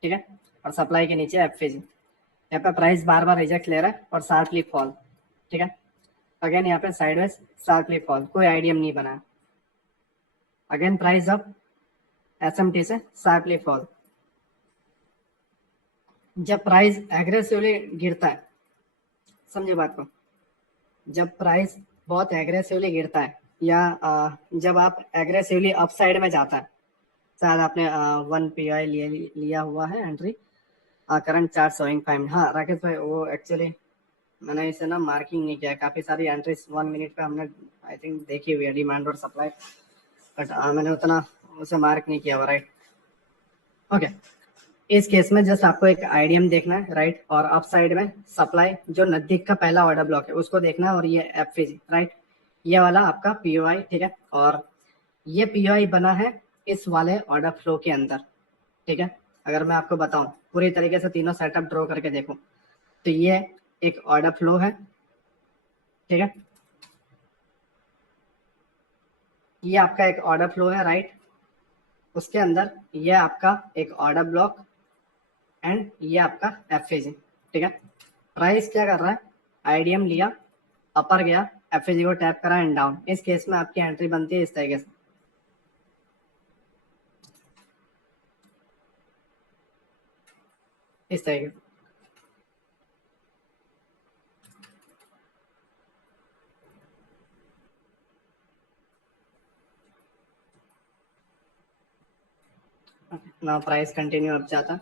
ठीक है, और सप्लाई के नीचे एफएजी। यहाँ पे प्राइस बार बार रिजेक्ट ले रहा है और शार्पली फॉल, ठीक है। अगेन यहाँ पे साइडवेज शार्पली फॉल, कोई आईडीएम नहीं बना। अगेन प्राइस अप, एसएमटी से शार्पली फॉल। जब प्राइस एग्रेसिवली गिरता है, समझे बात को, जब प्राइस बहुत एग्रेसिवली गिरता है, या जब आप एग्रेसिवली अपसाइड में जाता है, शायद आपने 1 PI लिया हुआ है entry, current chart showing 5 minute. हाँ राकेश भाई, वो एक्चुअली मैंने इसे ना मार्किंग नहीं किया, काफ़ी सारी एंट्रीज 1 मिनट पे हमने आई थिंक देखी हुई है, डिमांड और सप्लाई, बट मैंने उतना उसे मार्क नहीं किया हुआ, राइट। ओके, इस केस में जस्ट आपको एक आईडीएम देखना है, राइट, और अप साइड में सप्लाई जो नजदीक का पहला ऑर्डर ब्लॉक है उसको देखना है, और ये एफवीजी, राइट, ये वाला आपका पीओआई, ठीक है। और ये पीओआई बना है इस वाले ऑर्डर फ्लो के अंदर, ठीक है। अगर मैं आपको बताऊं पूरी तरीके से तीनों सेटअप ड्रॉ करके देखूं, तो ये एक ऑर्डर फ्लो है, ठीक है, ये आपका एक ऑर्डर फ्लो है, राइट। उसके अंदर ये आपका एक ऑर्डर ब्लॉक, एंड ये आपका एफएजी, ठीक है। प्राइस क्या कर रहा है, आईडीएम लिया, अपर गया, एफएजी को टैप करा एंड डाउन। इस केस में आपकी एंट्री बनती है इस तरीके से, इस तरीके से। ना प्राइस कंटिन्यू अप जाता,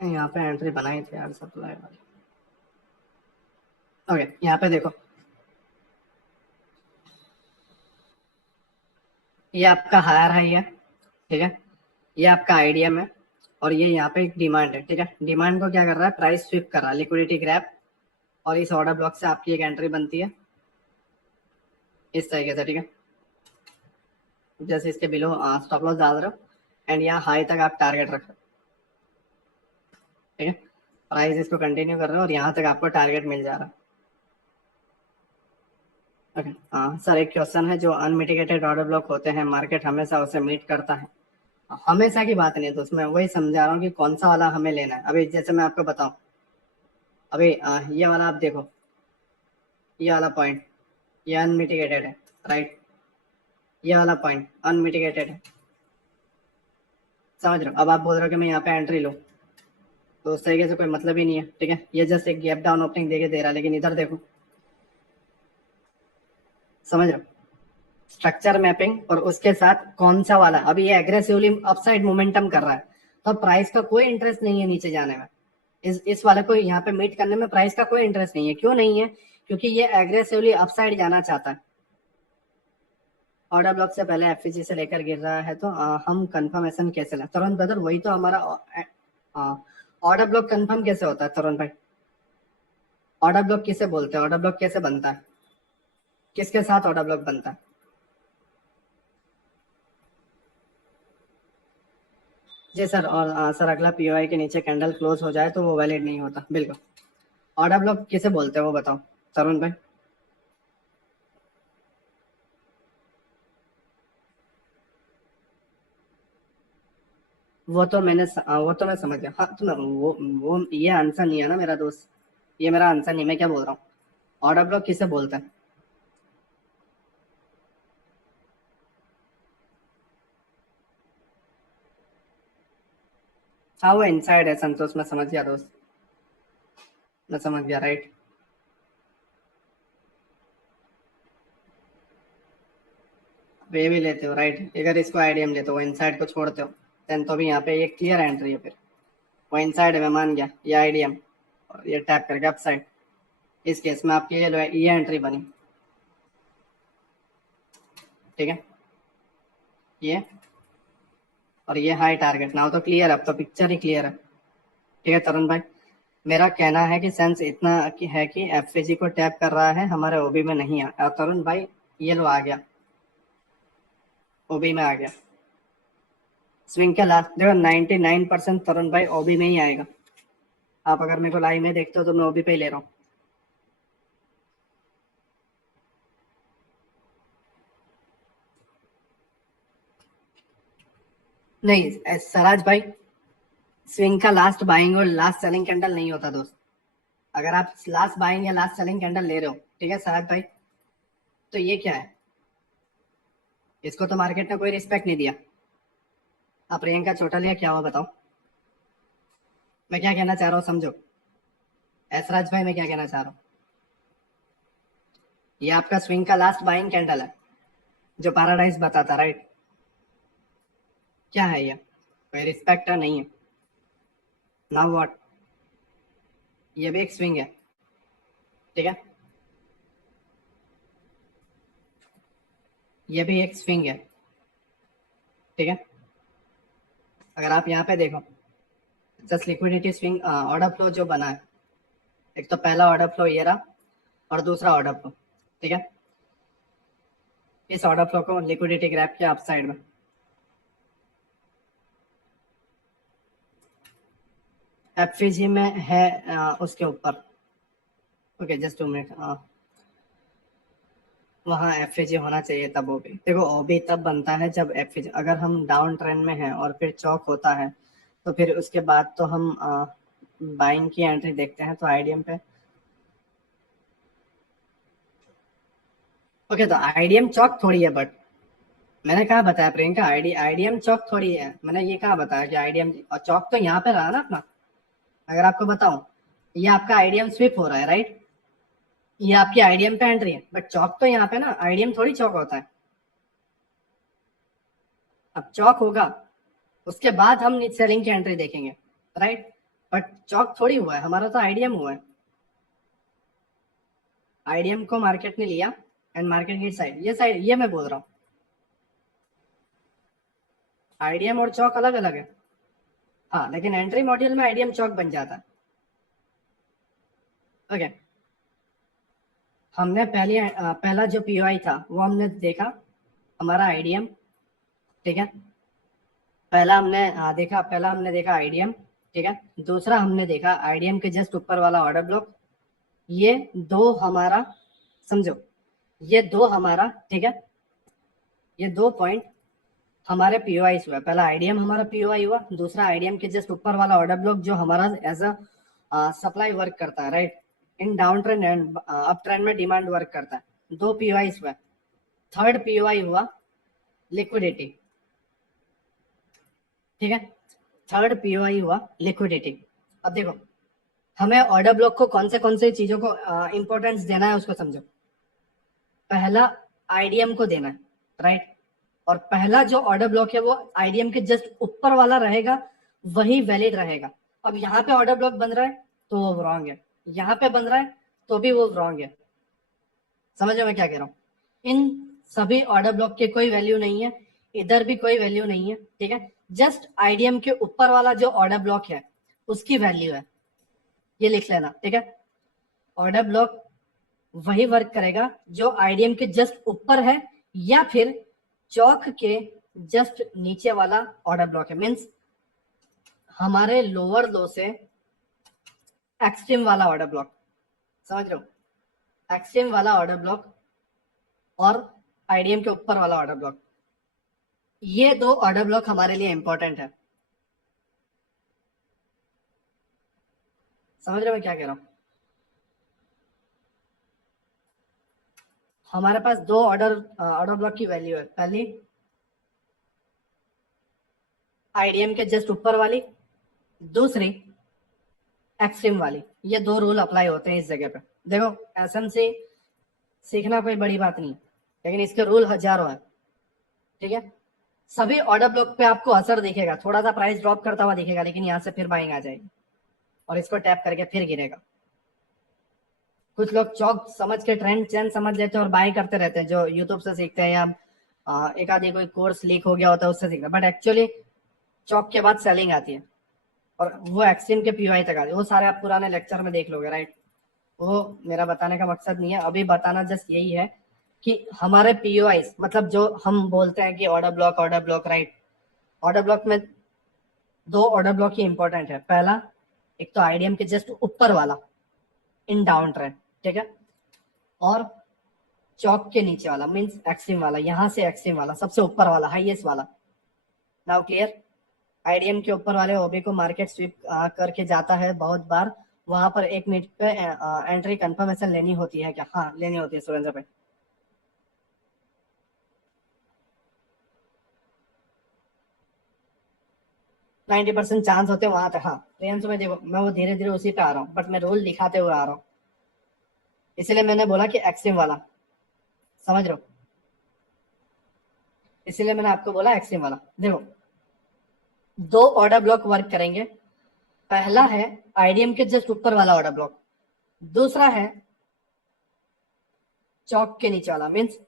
यहाँ पे एंट्री बनाई थी यार सप्लाई वाली। ओके, यहाँ पे देखो, ये आपका हायर हाई है, ठीक है, ये आपका आईडीएम है, और ये यहाँ पे एक डिमांड है, ठीक है। डिमांड को क्या कर रहा है, प्राइस स्विप कर रहा है, लिक्विडिटी ग्रैब, और इस ऑर्डर ब्लॉक से आपकी एक एंट्री बनती है इस तरीके से, ठीक है। जैसे इसके बिलो स्टॉप लॉस डाल रहे हो, एंड यहाँ हाई तक आप टारगेट रख रहे हो। ठीक है, प्राइस इसको कंटिन्यू कर रहे हो और यहाँ तक आपको टारगेट मिल जा रहा है। ओके, हाँ सर, एक क्वेश्चन है, जो अनमिटिगेटेड ऑर्डर ब्लॉक होते हैं मार्केट हमेशा उसे मीट करता है? हमेशा की बात नहीं है, तो उसमें वही समझा रहा हूँ कि कौन सा वाला हमें लेना है। अभी जैसे मैं आपको बताऊं, अभी ये वाला आप देखो, ये वाला पॉइंट, ये अनमिटिगेटेड है, राइट? ये वाला पॉइंट अनमिटिगेटेड है, समझ रहे हो? अब आप बोल रहे हो कि मैं यहाँ पे एंट्री लूँ, तो उस तरीके से कोई मतलब ही नहीं है। ठीक है, ये जस्ट एक गैप डाउन ओपनिंग देके दे रहा है, लेकिन इधर देखो, समझ रहे हो? स्ट्रक्चर मैपिंग और उसके साथ कौन सा वाला, अभी ये एग्रेसिवली अपसाइड मोमेंटम कर रहा है, तो प्राइस का कोई इंटरेस्ट नहीं है नीचे जाने में। इस वाले को यहाँ पे मीट करने में प्राइस का कोई इंटरेस्ट नहीं है। क्यों नहीं है? क्योंकि ये एग्रेसिवली अपसाइड जाना चाहता है। ऑर्डर ब्लॉक से पहले एफईजी से लेकर गिर रहा है, तो हम कंफर्मेशन कैसे लें? तरुण ब्रदर, वही तो हमारा ऑर्डर ब्लॉक कंफर्म कैसे होता है तरुण भाई? ऑर्डर ब्लॉक किसे बोलते हैं? ऑर्डर ब्लॉक कैसे बनता है? किसके साथ ऑर्डर ब्लॉक बनता है? जी सर, और सर अगला पीओआई के नीचे कैंडल क्लोज हो जाए तो वो वैलिड नहीं होता, बिल्कुल। ऑर्डर ब्लॉक किसे बोलते हैं वो बताओ तरुण भाई। वो तो मैं समझ गया। हाँ, तो वो ये आंसर नहीं है ना मेरा दोस्त, ये मेरा आंसर नहीं। मैं क्या बोल रहा हूँ, ऑर्डर ब्लॉक किसे बोलते हैं? हाँ, वो इनसाइड है संतोष, मैं समझ गया दोस्त, मैं समझ गया, राइट। वे भी लेते हो, राइट? अगर इसको आईडीएम लेते हो, वो इनसाइड को छोड़ते हो, देन तो भी यहाँ पे ये क्लियर एंट्री है। फिर वो इनसाइड है, मैं मान गया, ये आईडीएम और ये टैप करके अप साइड। इस केस में आपकी ये एंट्री बनी, ठीक है, ये और ये हाई टारगेट। नाउ तो क्लियर, अब तो पिक्चर ही क्लियर है। ठीक है तरुण भाई, मेरा कहना है कि सेंस इतना कि है कि एफएजी को टैप कर रहा है, हमारे ओबी में नहीं आ तरुण भाई। ये लो, आ गया, ओबी में आ गया। स्विंग के लास्ट देखो, 99% तरुण भाई ओबी में ही आएगा। आप अगर मेरे को लाइव में देखते हो तो मैं ओबी पे ही ले रहा हूँ। नहीं सराज भाई, स्विंग का लास्ट बाइंग और लास्ट सेलिंग कैंडल नहीं होता दोस्त। अगर आप लास्ट बाइंग या लास्ट सेलिंग कैंडल ले रहे हो, ठीक है सराज भाई, तो ये क्या है? इसको तो मार्केट ने कोई रिस्पेक्ट नहीं दिया। आप प्रियंका चौटालिया क्या हुआ बताओ? मैं क्या कहना चाह रहा हूँ समझो, ऐसराज भाई, मैं क्या कहना चाह रहा हूँ, ये आपका स्विंग का लास्ट बाइंग कैंडल है, जो पैराडाइज बताता, राइट? क्या है ये? कोई रिस्पेक्ट नहीं है। Now what? ये भी एक स्विंग है, ठीक है, ये भी एक स्विंग है, ठीक है। अगर आप यहाँ पे देखो, just liquidity swing order flow जो बना है, एक तो पहला ऑर्डर फ्लो ये रहा, और दूसरा ऑर्डर फ्लो, ठीक है। इस ऑर्डर फ्लो को लिक्विडिटी ग्रैप किया अप साइड में, एफईजी में है उसके ऊपर। Okay, just 2 minute. वहाँ एफईजी होना चाहिए तब ओबी। देखो, ओबी तब बनता है जब एफईजी, अगर हम डाउन ट्रेंड में हैं और फिर चौक होता है, तो फिर उसके बाद तो हम बाइंग की एंट्री देखते हैं, तो आईडीएम पे। ओके, तो आईडीएम चौक थोड़ी है, बट मैंने कहा बताया प्रियंका, आईडीएम चौक थोड़ी है। मैंने ये कहा बताया कि आईडीएम और चौक तो यहाँ पे रहा ना अपना। अगर आपको बताऊं, ये आपका आईडीएम स्विप हो रहा है, राइट? ये आपकी आईडीएम पे एंट्री है, बट चौक तो यहाँ पे ना, आईडीएम थोड़ी चौक होता है। अब चौक होगा, उसके बाद हम सेलिंग की एंट्री देखेंगे, राइट? बट चौक थोड़ी हुआ है, हमारा तो आईडीएम हुआ है। आईडीएम को मार्केट ने लिया एंड मार्केट की साइड, ये मैं बोल रहा हूँ, आईडीएम और चौक अलग अलग है। हाँ, लेकिन एंट्री मॉड्यूल में आईडीएम चौक बन जाता है। ओके, हमने पहला जो पीओआई था वो हमने देखा, हमारा आईडीएम, ठीक है। पहला हमने देखा आईडीएम, ठीक है। दूसरा हमने देखा आईडीएम के जस्ट ऊपर वाला ऑर्डर ब्लॉक, ये दो हमारा, समझो ये दो हमारा, ठीक है, ये 2 पॉइंट हमारे पीओआई हुआ। पहला आईडीएम हमारा पीओआई हुआ, दूसरा आईडीएम के जस्ट ऊपर वाला ऑर्डर ब्लॉक जो हमारा एज अ सप्लाई वर्क करता है, right. In down trend and up trend में डिमांड वर्क करता है। 2 पीओआई हुआ। थर्ड पीओआई हुआ लिक्विडिटी, ठीक है। थर्ड पीओआई हुआ लिक्विडिटी। अब देखो हमें ऑर्डर ब्लॉक को कौन से चीजों को इंपॉर्टेंस देना है उसको समझो। पहला आईडीएम को देना है, राइट। और पहला जो ऑर्डर ब्लॉक है वो आईडीएम के जस्ट ऊपर वाला रहेगा, वही वैलिड रहेगा। अब यहाँ पे ऑर्डर ब्लॉक बन रहा है तो वो रॉन्ग है, यहाँ पे बन रहा है तो भी वो रॉन्ग है। समझ रहे मैं क्या कह रहा हूँ? इन सभी ऑर्डर ब्लॉक के कोई वैल्यू नहीं है, इधर भी कोई वैल्यू नहीं है, ठीक है। जस्ट आईडीएम के ऊपर वाला जो ऑर्डर ब्लॉक है उसकी वैल्यू है, ये लिख लेना, ठीक है। ऑर्डर ब्लॉक वही वर्क करेगा जो आईडीएम के जस्ट ऊपर है या फिर चौक के जस्ट नीचे वाला ऑर्डर ब्लॉक है। मींस हमारे लोअर लो से एक्सट्रीम वाला ऑर्डर ब्लॉक, समझ रहे हो? एक्सट्रीम वाला ऑर्डर ब्लॉक और आईडीएम के ऊपर वाला ऑर्डर ब्लॉक, ये 2 ऑर्डर ब्लॉक हमारे लिए इंपॉर्टेंट है। समझ रहे हो मैं क्या कह रहा हूं? हमारे पास 2 ऑर्डर ब्लॉक की वैल्यू है। पहली आईडीएम के जस्ट ऊपर वाली, दूसरी एक्सट्रीम वाली। ये 2 रूल अप्लाई होते हैं इस जगह पे। देखो एसएमसी सीखना कोई बड़ी बात नहीं, लेकिन इसके रूल हजारों है, ठीक है। सभी ऑर्डर ब्लॉक पे आपको असर दिखेगा, थोड़ा सा प्राइस ड्रॉप करता हुआ दिखेगा, लेकिन यहाँ से फिर बाइंग आ जाएगी और इसको टैप करके फिर गिरेगा। कुछ लोग चौक समझ के ट्रेंड चेंज समझ लेते हैं और बाय करते रहते हैं, जो यूट्यूब से सीखते हैं या एक आधी कोई कोर्स लीक हो गया होता है उससे सीखते हैं। बट एक्चुअली चौक के बाद सेलिंग आती है और वो एक्सट्रीम के पीओआई तक आती है। वो सारे आप पुराने लेक्चर में देख लोगे, राइट। वो मेरा बताने का मकसद नहीं है, अभी बताना जस्ट यही है कि हमारे पीओआई मतलब जो हम बोलते हैं कि order block, right. Order block में 2 ऑर्डर ब्लॉक ही इंपॉर्टेंट है। पहला एक तो आईडीएम के जस्ट ऊपर वाला इन डाउन ट्रेंड, ठीक है, और चौक के नीचे वाला मींस एक्सट्रीम वाला, यहां से एक्सट्रीम वाला सबसे ऊपर वाला हाईएस्ट वाला। Now clear? आईडीएम के ऊपर वाले ओबी को मार्केट स्वीप करके जाता है बहुत बार, वहां पर 1 मिनट पे एंट्री कंफर्मेशन लेनी होती है क्या? हाँ लेनी होती है सुरेंद्र भाई। नाइन्टी परसेंट चांस होते हैं वहां तक। हाँ प्रियंशु में देखो मैं वो धीरे धीरे उसी पे आ रहा हूँ, बट मैं रूल दिखाते हुए आ रहा हूँ, इसलिए मैंने बोला कि एक्सट्रीम वाला, समझ रहे हो? इसलिए मैंने आपको बोला एक्सट्रीम वाला। देखो 2 ऑर्डर ब्लॉक वर्क करेंगे। पहला है आईडीएम के जस्ट ऊपर वाला ऑर्डर ब्लॉक, दूसरा है चौक के नीचे वाला मींस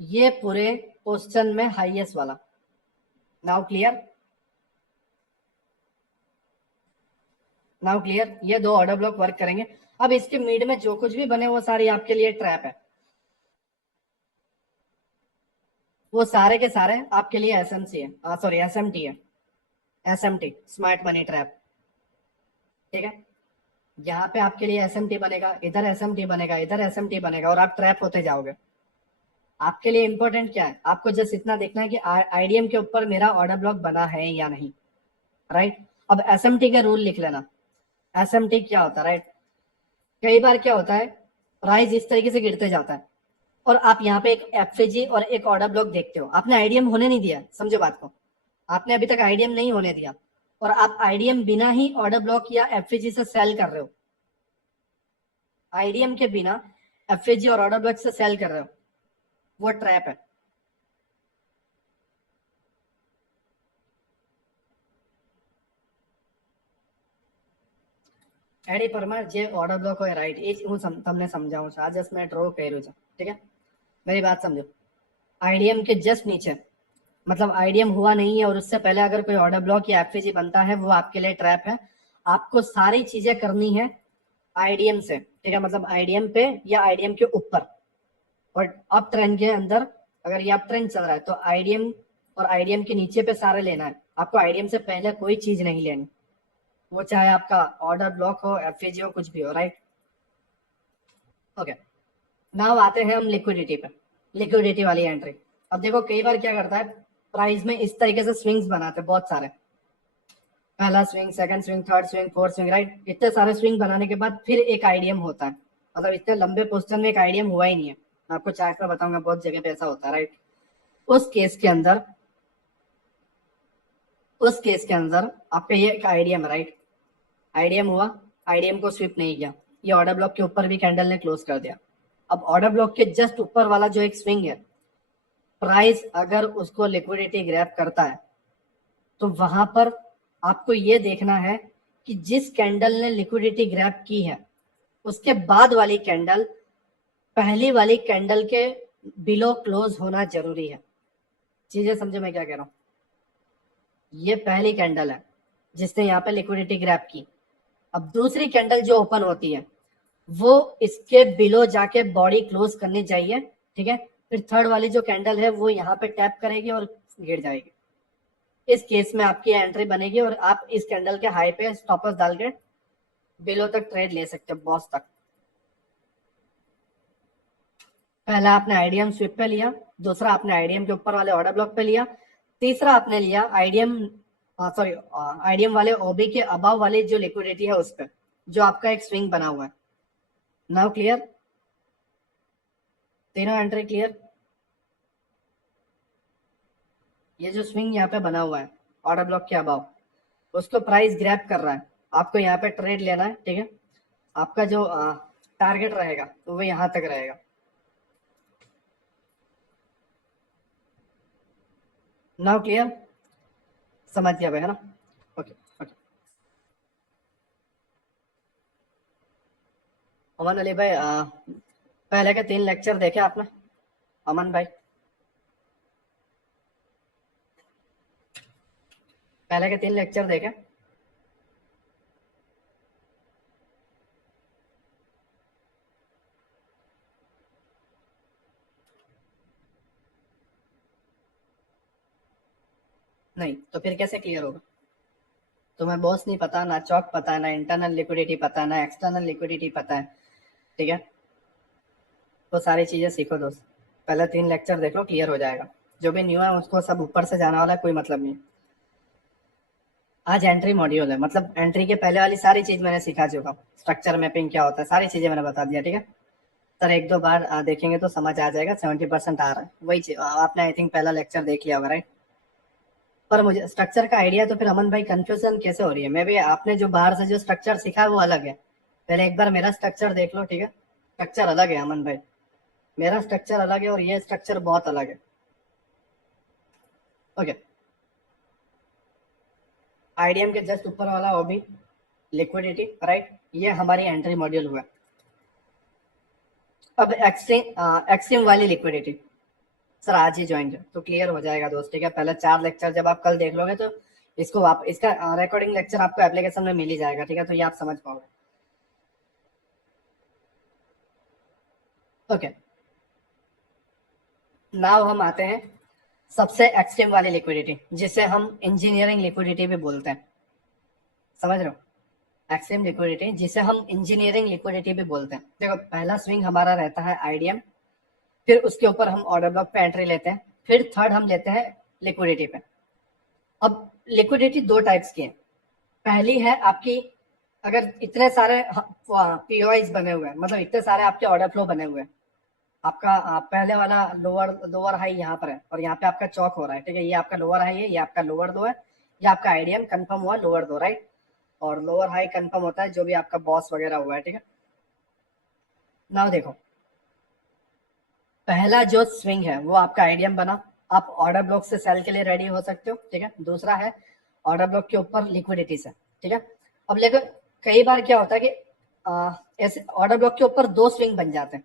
ये पूरे पोस्टन में हाईएस्ट वाला। Now clear? Now clear? ये 2 ऑर्डर ब्लॉक वर्क करेंगे। अब इसके मिड में जो कुछ भी बने वो सारी आपके लिए ट्रैप है, वो सारे के सारे आपके लिए एसएमसी है, सॉरी एसएमटी है, एसएमटी स्मार्ट मनी ट्रैप, ठीक है। यहाँ पे आपके लिए एसएमटी बनेगा, इधर एसएमटी बनेगा, इधर एसएमटी बनेगा और आप ट्रैप होते जाओगे। आपके लिए इंपॉर्टेंट क्या है? आपको जस्ट इतना देखना है कि आईडीएम के ऊपर मेरा ऑर्डर ब्लॉक बना है या नहीं, राइट। अब एसएमटी के रूल लिख लेना। एसएमटी क्या होता है, राइट। कई बार क्या होता है प्राइस इस तरीके से गिरते जाता है और आप यहाँ पे एक एफएजी और एक ऑर्डर ब्लॉक देखते हो, आपने आईडीएम होने नहीं दिया, समझो बात को, आपने अभी तक आईडीएम नहीं होने दिया और आप आईडीएम बिना ही ऑर्डर ब्लॉक या एफएजी से सेल कर रहे हो, आईडीएम के बिना एफएजी और ऑर्डर ब्लॉक से सेल कर रहे हो, वो ट्रैप है। એડી પરમાર જે ઓર્ડર બ્લોક હોય રાઈટ એ જ હું તમને સમજાવું છું, આ જસ્ટ મેં ડ્રો કર્યું છે, ठीक है। मेरी बात समझो, आईडीएम के जस्ट नीचे मतलब आईडीएम हुआ नहीं है और उससे पहले अगर कोई ऑर्डर ब्लॉक या एफएजी बनता है वो आपके लिए ट्रैप है। आपको सारी चीजें करनी है आईडीएम से, ठीक है, मतलब आईडीएम पे या आईडीएम के ऊपर। और अप ट्रेंड के अंदर अगर ये अप ट्रेंड चल रहा है तो आईडीएम और आईडीएम के नीचे पे सारे लेना है, आपको आईडीएम से पहले कोई चीज नहीं लेनी, वो चाहे आपका ऑर्डर ब्लॉक हो, एफएजी हो, कुछ भी हो, राइट। ओके, नाउ आते हैं हम लिक्विडिटी पे, लिक्विडिटी वाली एंट्री। अब देखो कई बार क्या करता है, प्राइस में इस तरीके से स्विंग्स बनाते हैं बहुत सारे, पहला swing, second swing, third swing, fourth swing, right. इतने सारे स्विंग बनाने के बाद फिर एक आईडीएम होता है, मतलब इतने लंबे पोस्टर में एक आईडीएम हुआ ही नहीं है। मैं आपको चार्ट में बताऊंगा, बहुत जगह पे ऐसा होता है, राइट। उस केस के अंदर, उस केस के अंदर आपका ये एक आईडीएम है, राइट। आईडीएम हुआ, आईडीएम को स्विप नहीं किया, ये ऑर्डर ब्लॉक के ऊपर भी कैंडल ने क्लोज कर दिया। अब ऑर्डर ब्लॉक के जस्ट ऊपर वाला जो एक स्विंग है, प्राइस अगर उसको लिक्विडिटी ग्रैब करता है तो वहां पर आपको ये देखना है कि जिस कैंडल ने लिक्विडिटी ग्रैब की है उसके बाद वाली कैंडल पहली वाली कैंडल के बिलो क्लोज होना जरूरी है। चीजें समझे मैं क्या कह रहा हूं। ये पहली कैंडल है जिसने यहाँ पे लिक्विडिटी ग्रैब की। अब दूसरी कैंडल जो ओपन होती है वो इसके बिलो जाके बॉडी क्लोज करनी चाहिए, ठीक है। फिर थर्ड वाली जो कैंडल है वो यहाँ पे टैप करेगी और गिर जाएगी। इस केस में आपकी एंट्री बनेगी और आप इस कैंडल के हाई पे स्टॉपर्स डाल के बिलो तक ट्रेड ले सकते हो, बॉस तक। पहला आपने आईडीएम स्विप पे लिया, दूसरा आपने आईडीएम के ऊपर वाले ऑर्डर ब्लॉक पे लिया, तीसरा आपने लिया आईडीएम, सॉरी, आईडीएम वाले ओबी के अबव वाली जो लिक्विडिटी है उस पर, जो आपका एक स्विंग बना हुआ है। नाउ क्लियर, तीनों एंट्री क्लियर। ये जो स्विंग यहाँ पे बना हुआ है ऑर्डर ब्लॉक के अबव, उसको प्राइस ग्रैब कर रहा है, आपको यहाँ पे ट्रेड लेना है, ठीक है। आपका जो टारगेट रहेगा तो वो यहाँ तक रहेगा। नाउ क्लियर, समझ गया भाई, है ना। Okay okay. अमन अली भाई, पहले के 3 लेक्चर देखे आपने? अमन भाई, पहले के 3 लेक्चर देखे? नहीं तो फिर कैसे क्लियर होगा? तुम्हें बॉस नहीं पता, ना चौक पता है, ना इंटरनल लिक्विडिटी पता है, ना एक्सटर्नल लिक्विडिटी पता है, ठीक है। तो सारी चीजें सीखो दोस्त, पहले 3 लेक्चर देख लो, क्लियर हो जाएगा। जो भी न्यू है उसको सब ऊपर से जाना वाला है, कोई मतलब नहीं। आज एंट्री मॉड्यूल है, मतलब एंट्री के पहले वाली सारी चीज मैंने सिखा चुका हूँ। स्ट्रक्चर मैपिंग क्या होता है, सारी चीजें मैंने बता दिया, ठीक है। सर 1-2 बार देखेंगे तो समझ आ जाएगा, 70% आ रहा है। वही चीज आपने आई थिंक पहला लेक्चर देख लिया होगा, राइट। पर मुझे स्ट्रक्चर का आइडिया, तो फिर अमन भाई कंफ्यूजन कैसे हो रही है? मे भी आपने जो बाहर से जो स्ट्रक्चर सीखा है वो अलग है। पहले एक बार मेरा स्ट्रक्चर देख लो, ठीक है। स्ट्रक्चर अलग है अमन भाई, मेरा स्ट्रक्चर अलग है और ये स्ट्रक्चर बहुत अलग है। ओके, आईडीएम के जस्ट ऊपर वाला वो भी लिक्विडिटी, राइट। ये हमारी एंट्री मॉड्यूल हुआ। अब एक्सट्रीम वाली लिक्विडिटी सर आज ही ज्वाइन कर तो क्लियर हो जाएगा दोस्त, ठीक है। पहले 4 लेक्चर जब आप कल देख लोगे तो इसको आप इसका रिकॉर्डिंग लेक्चर आपको एप्लीकेशन में मिल ही जाएगा, ठीक है। तो ये आप समझ पाओगे। ओके, नाउ हम आते हैं सबसे एक्सट्रीम वाली लिक्विडिटी, जिसे हम इंजीनियरिंग लिक्विडिटी भी बोलते हैं। समझ रहे हो? एक्सट्रीम लिक्विडिटी जिसे हम इंजीनियरिंग लिक्विडिटी भी बोलते हैं। देखो पहला स्विंग हमारा रहता है आईडीएम, फिर उसके ऊपर हम ऑर्डर ब्लॉक पे एंट्री लेते हैं, फिर थर्ड हम लेते हैं लिक्विडिटी पे। अब लिक्विडिटी 2 टाइप्स की है। पहली है आपकी, अगर इतने सारे पीओआईज बने हुए हैं, मतलब इतने सारे आपके ऑर्डर फ्लो बने हुए हैं, आपका पहले वाला लोअर लोअर हाई यहाँ पर है और यहाँ पे आपका चौक हो रहा है, ठीक है। ये आपका लोअर हाई है, ये आपका लोअर दो है, ये आपका आईडीएम कंफर्म हुआ लोअर दो, राइट। और लोअर हाई कंफर्म होता है जो भी आपका बॉस वगैरह हुआ है, ठीक है। नाउ देखो, पहला जो स्विंग है वो आपका आईडीएम बना, आप ऑर्डर ब्लॉक से सेल के लिए रेडी हो सकते हो, ठीक है। दूसरा है ऑर्डर ब्लॉक के ऊपर लिक्विडिटी से, ठीक है। अब लेकिन कई बार क्या होता है कि ऐसे ऑर्डर ब्लॉक के ऊपर 2 स्विंग बन जाते हैं,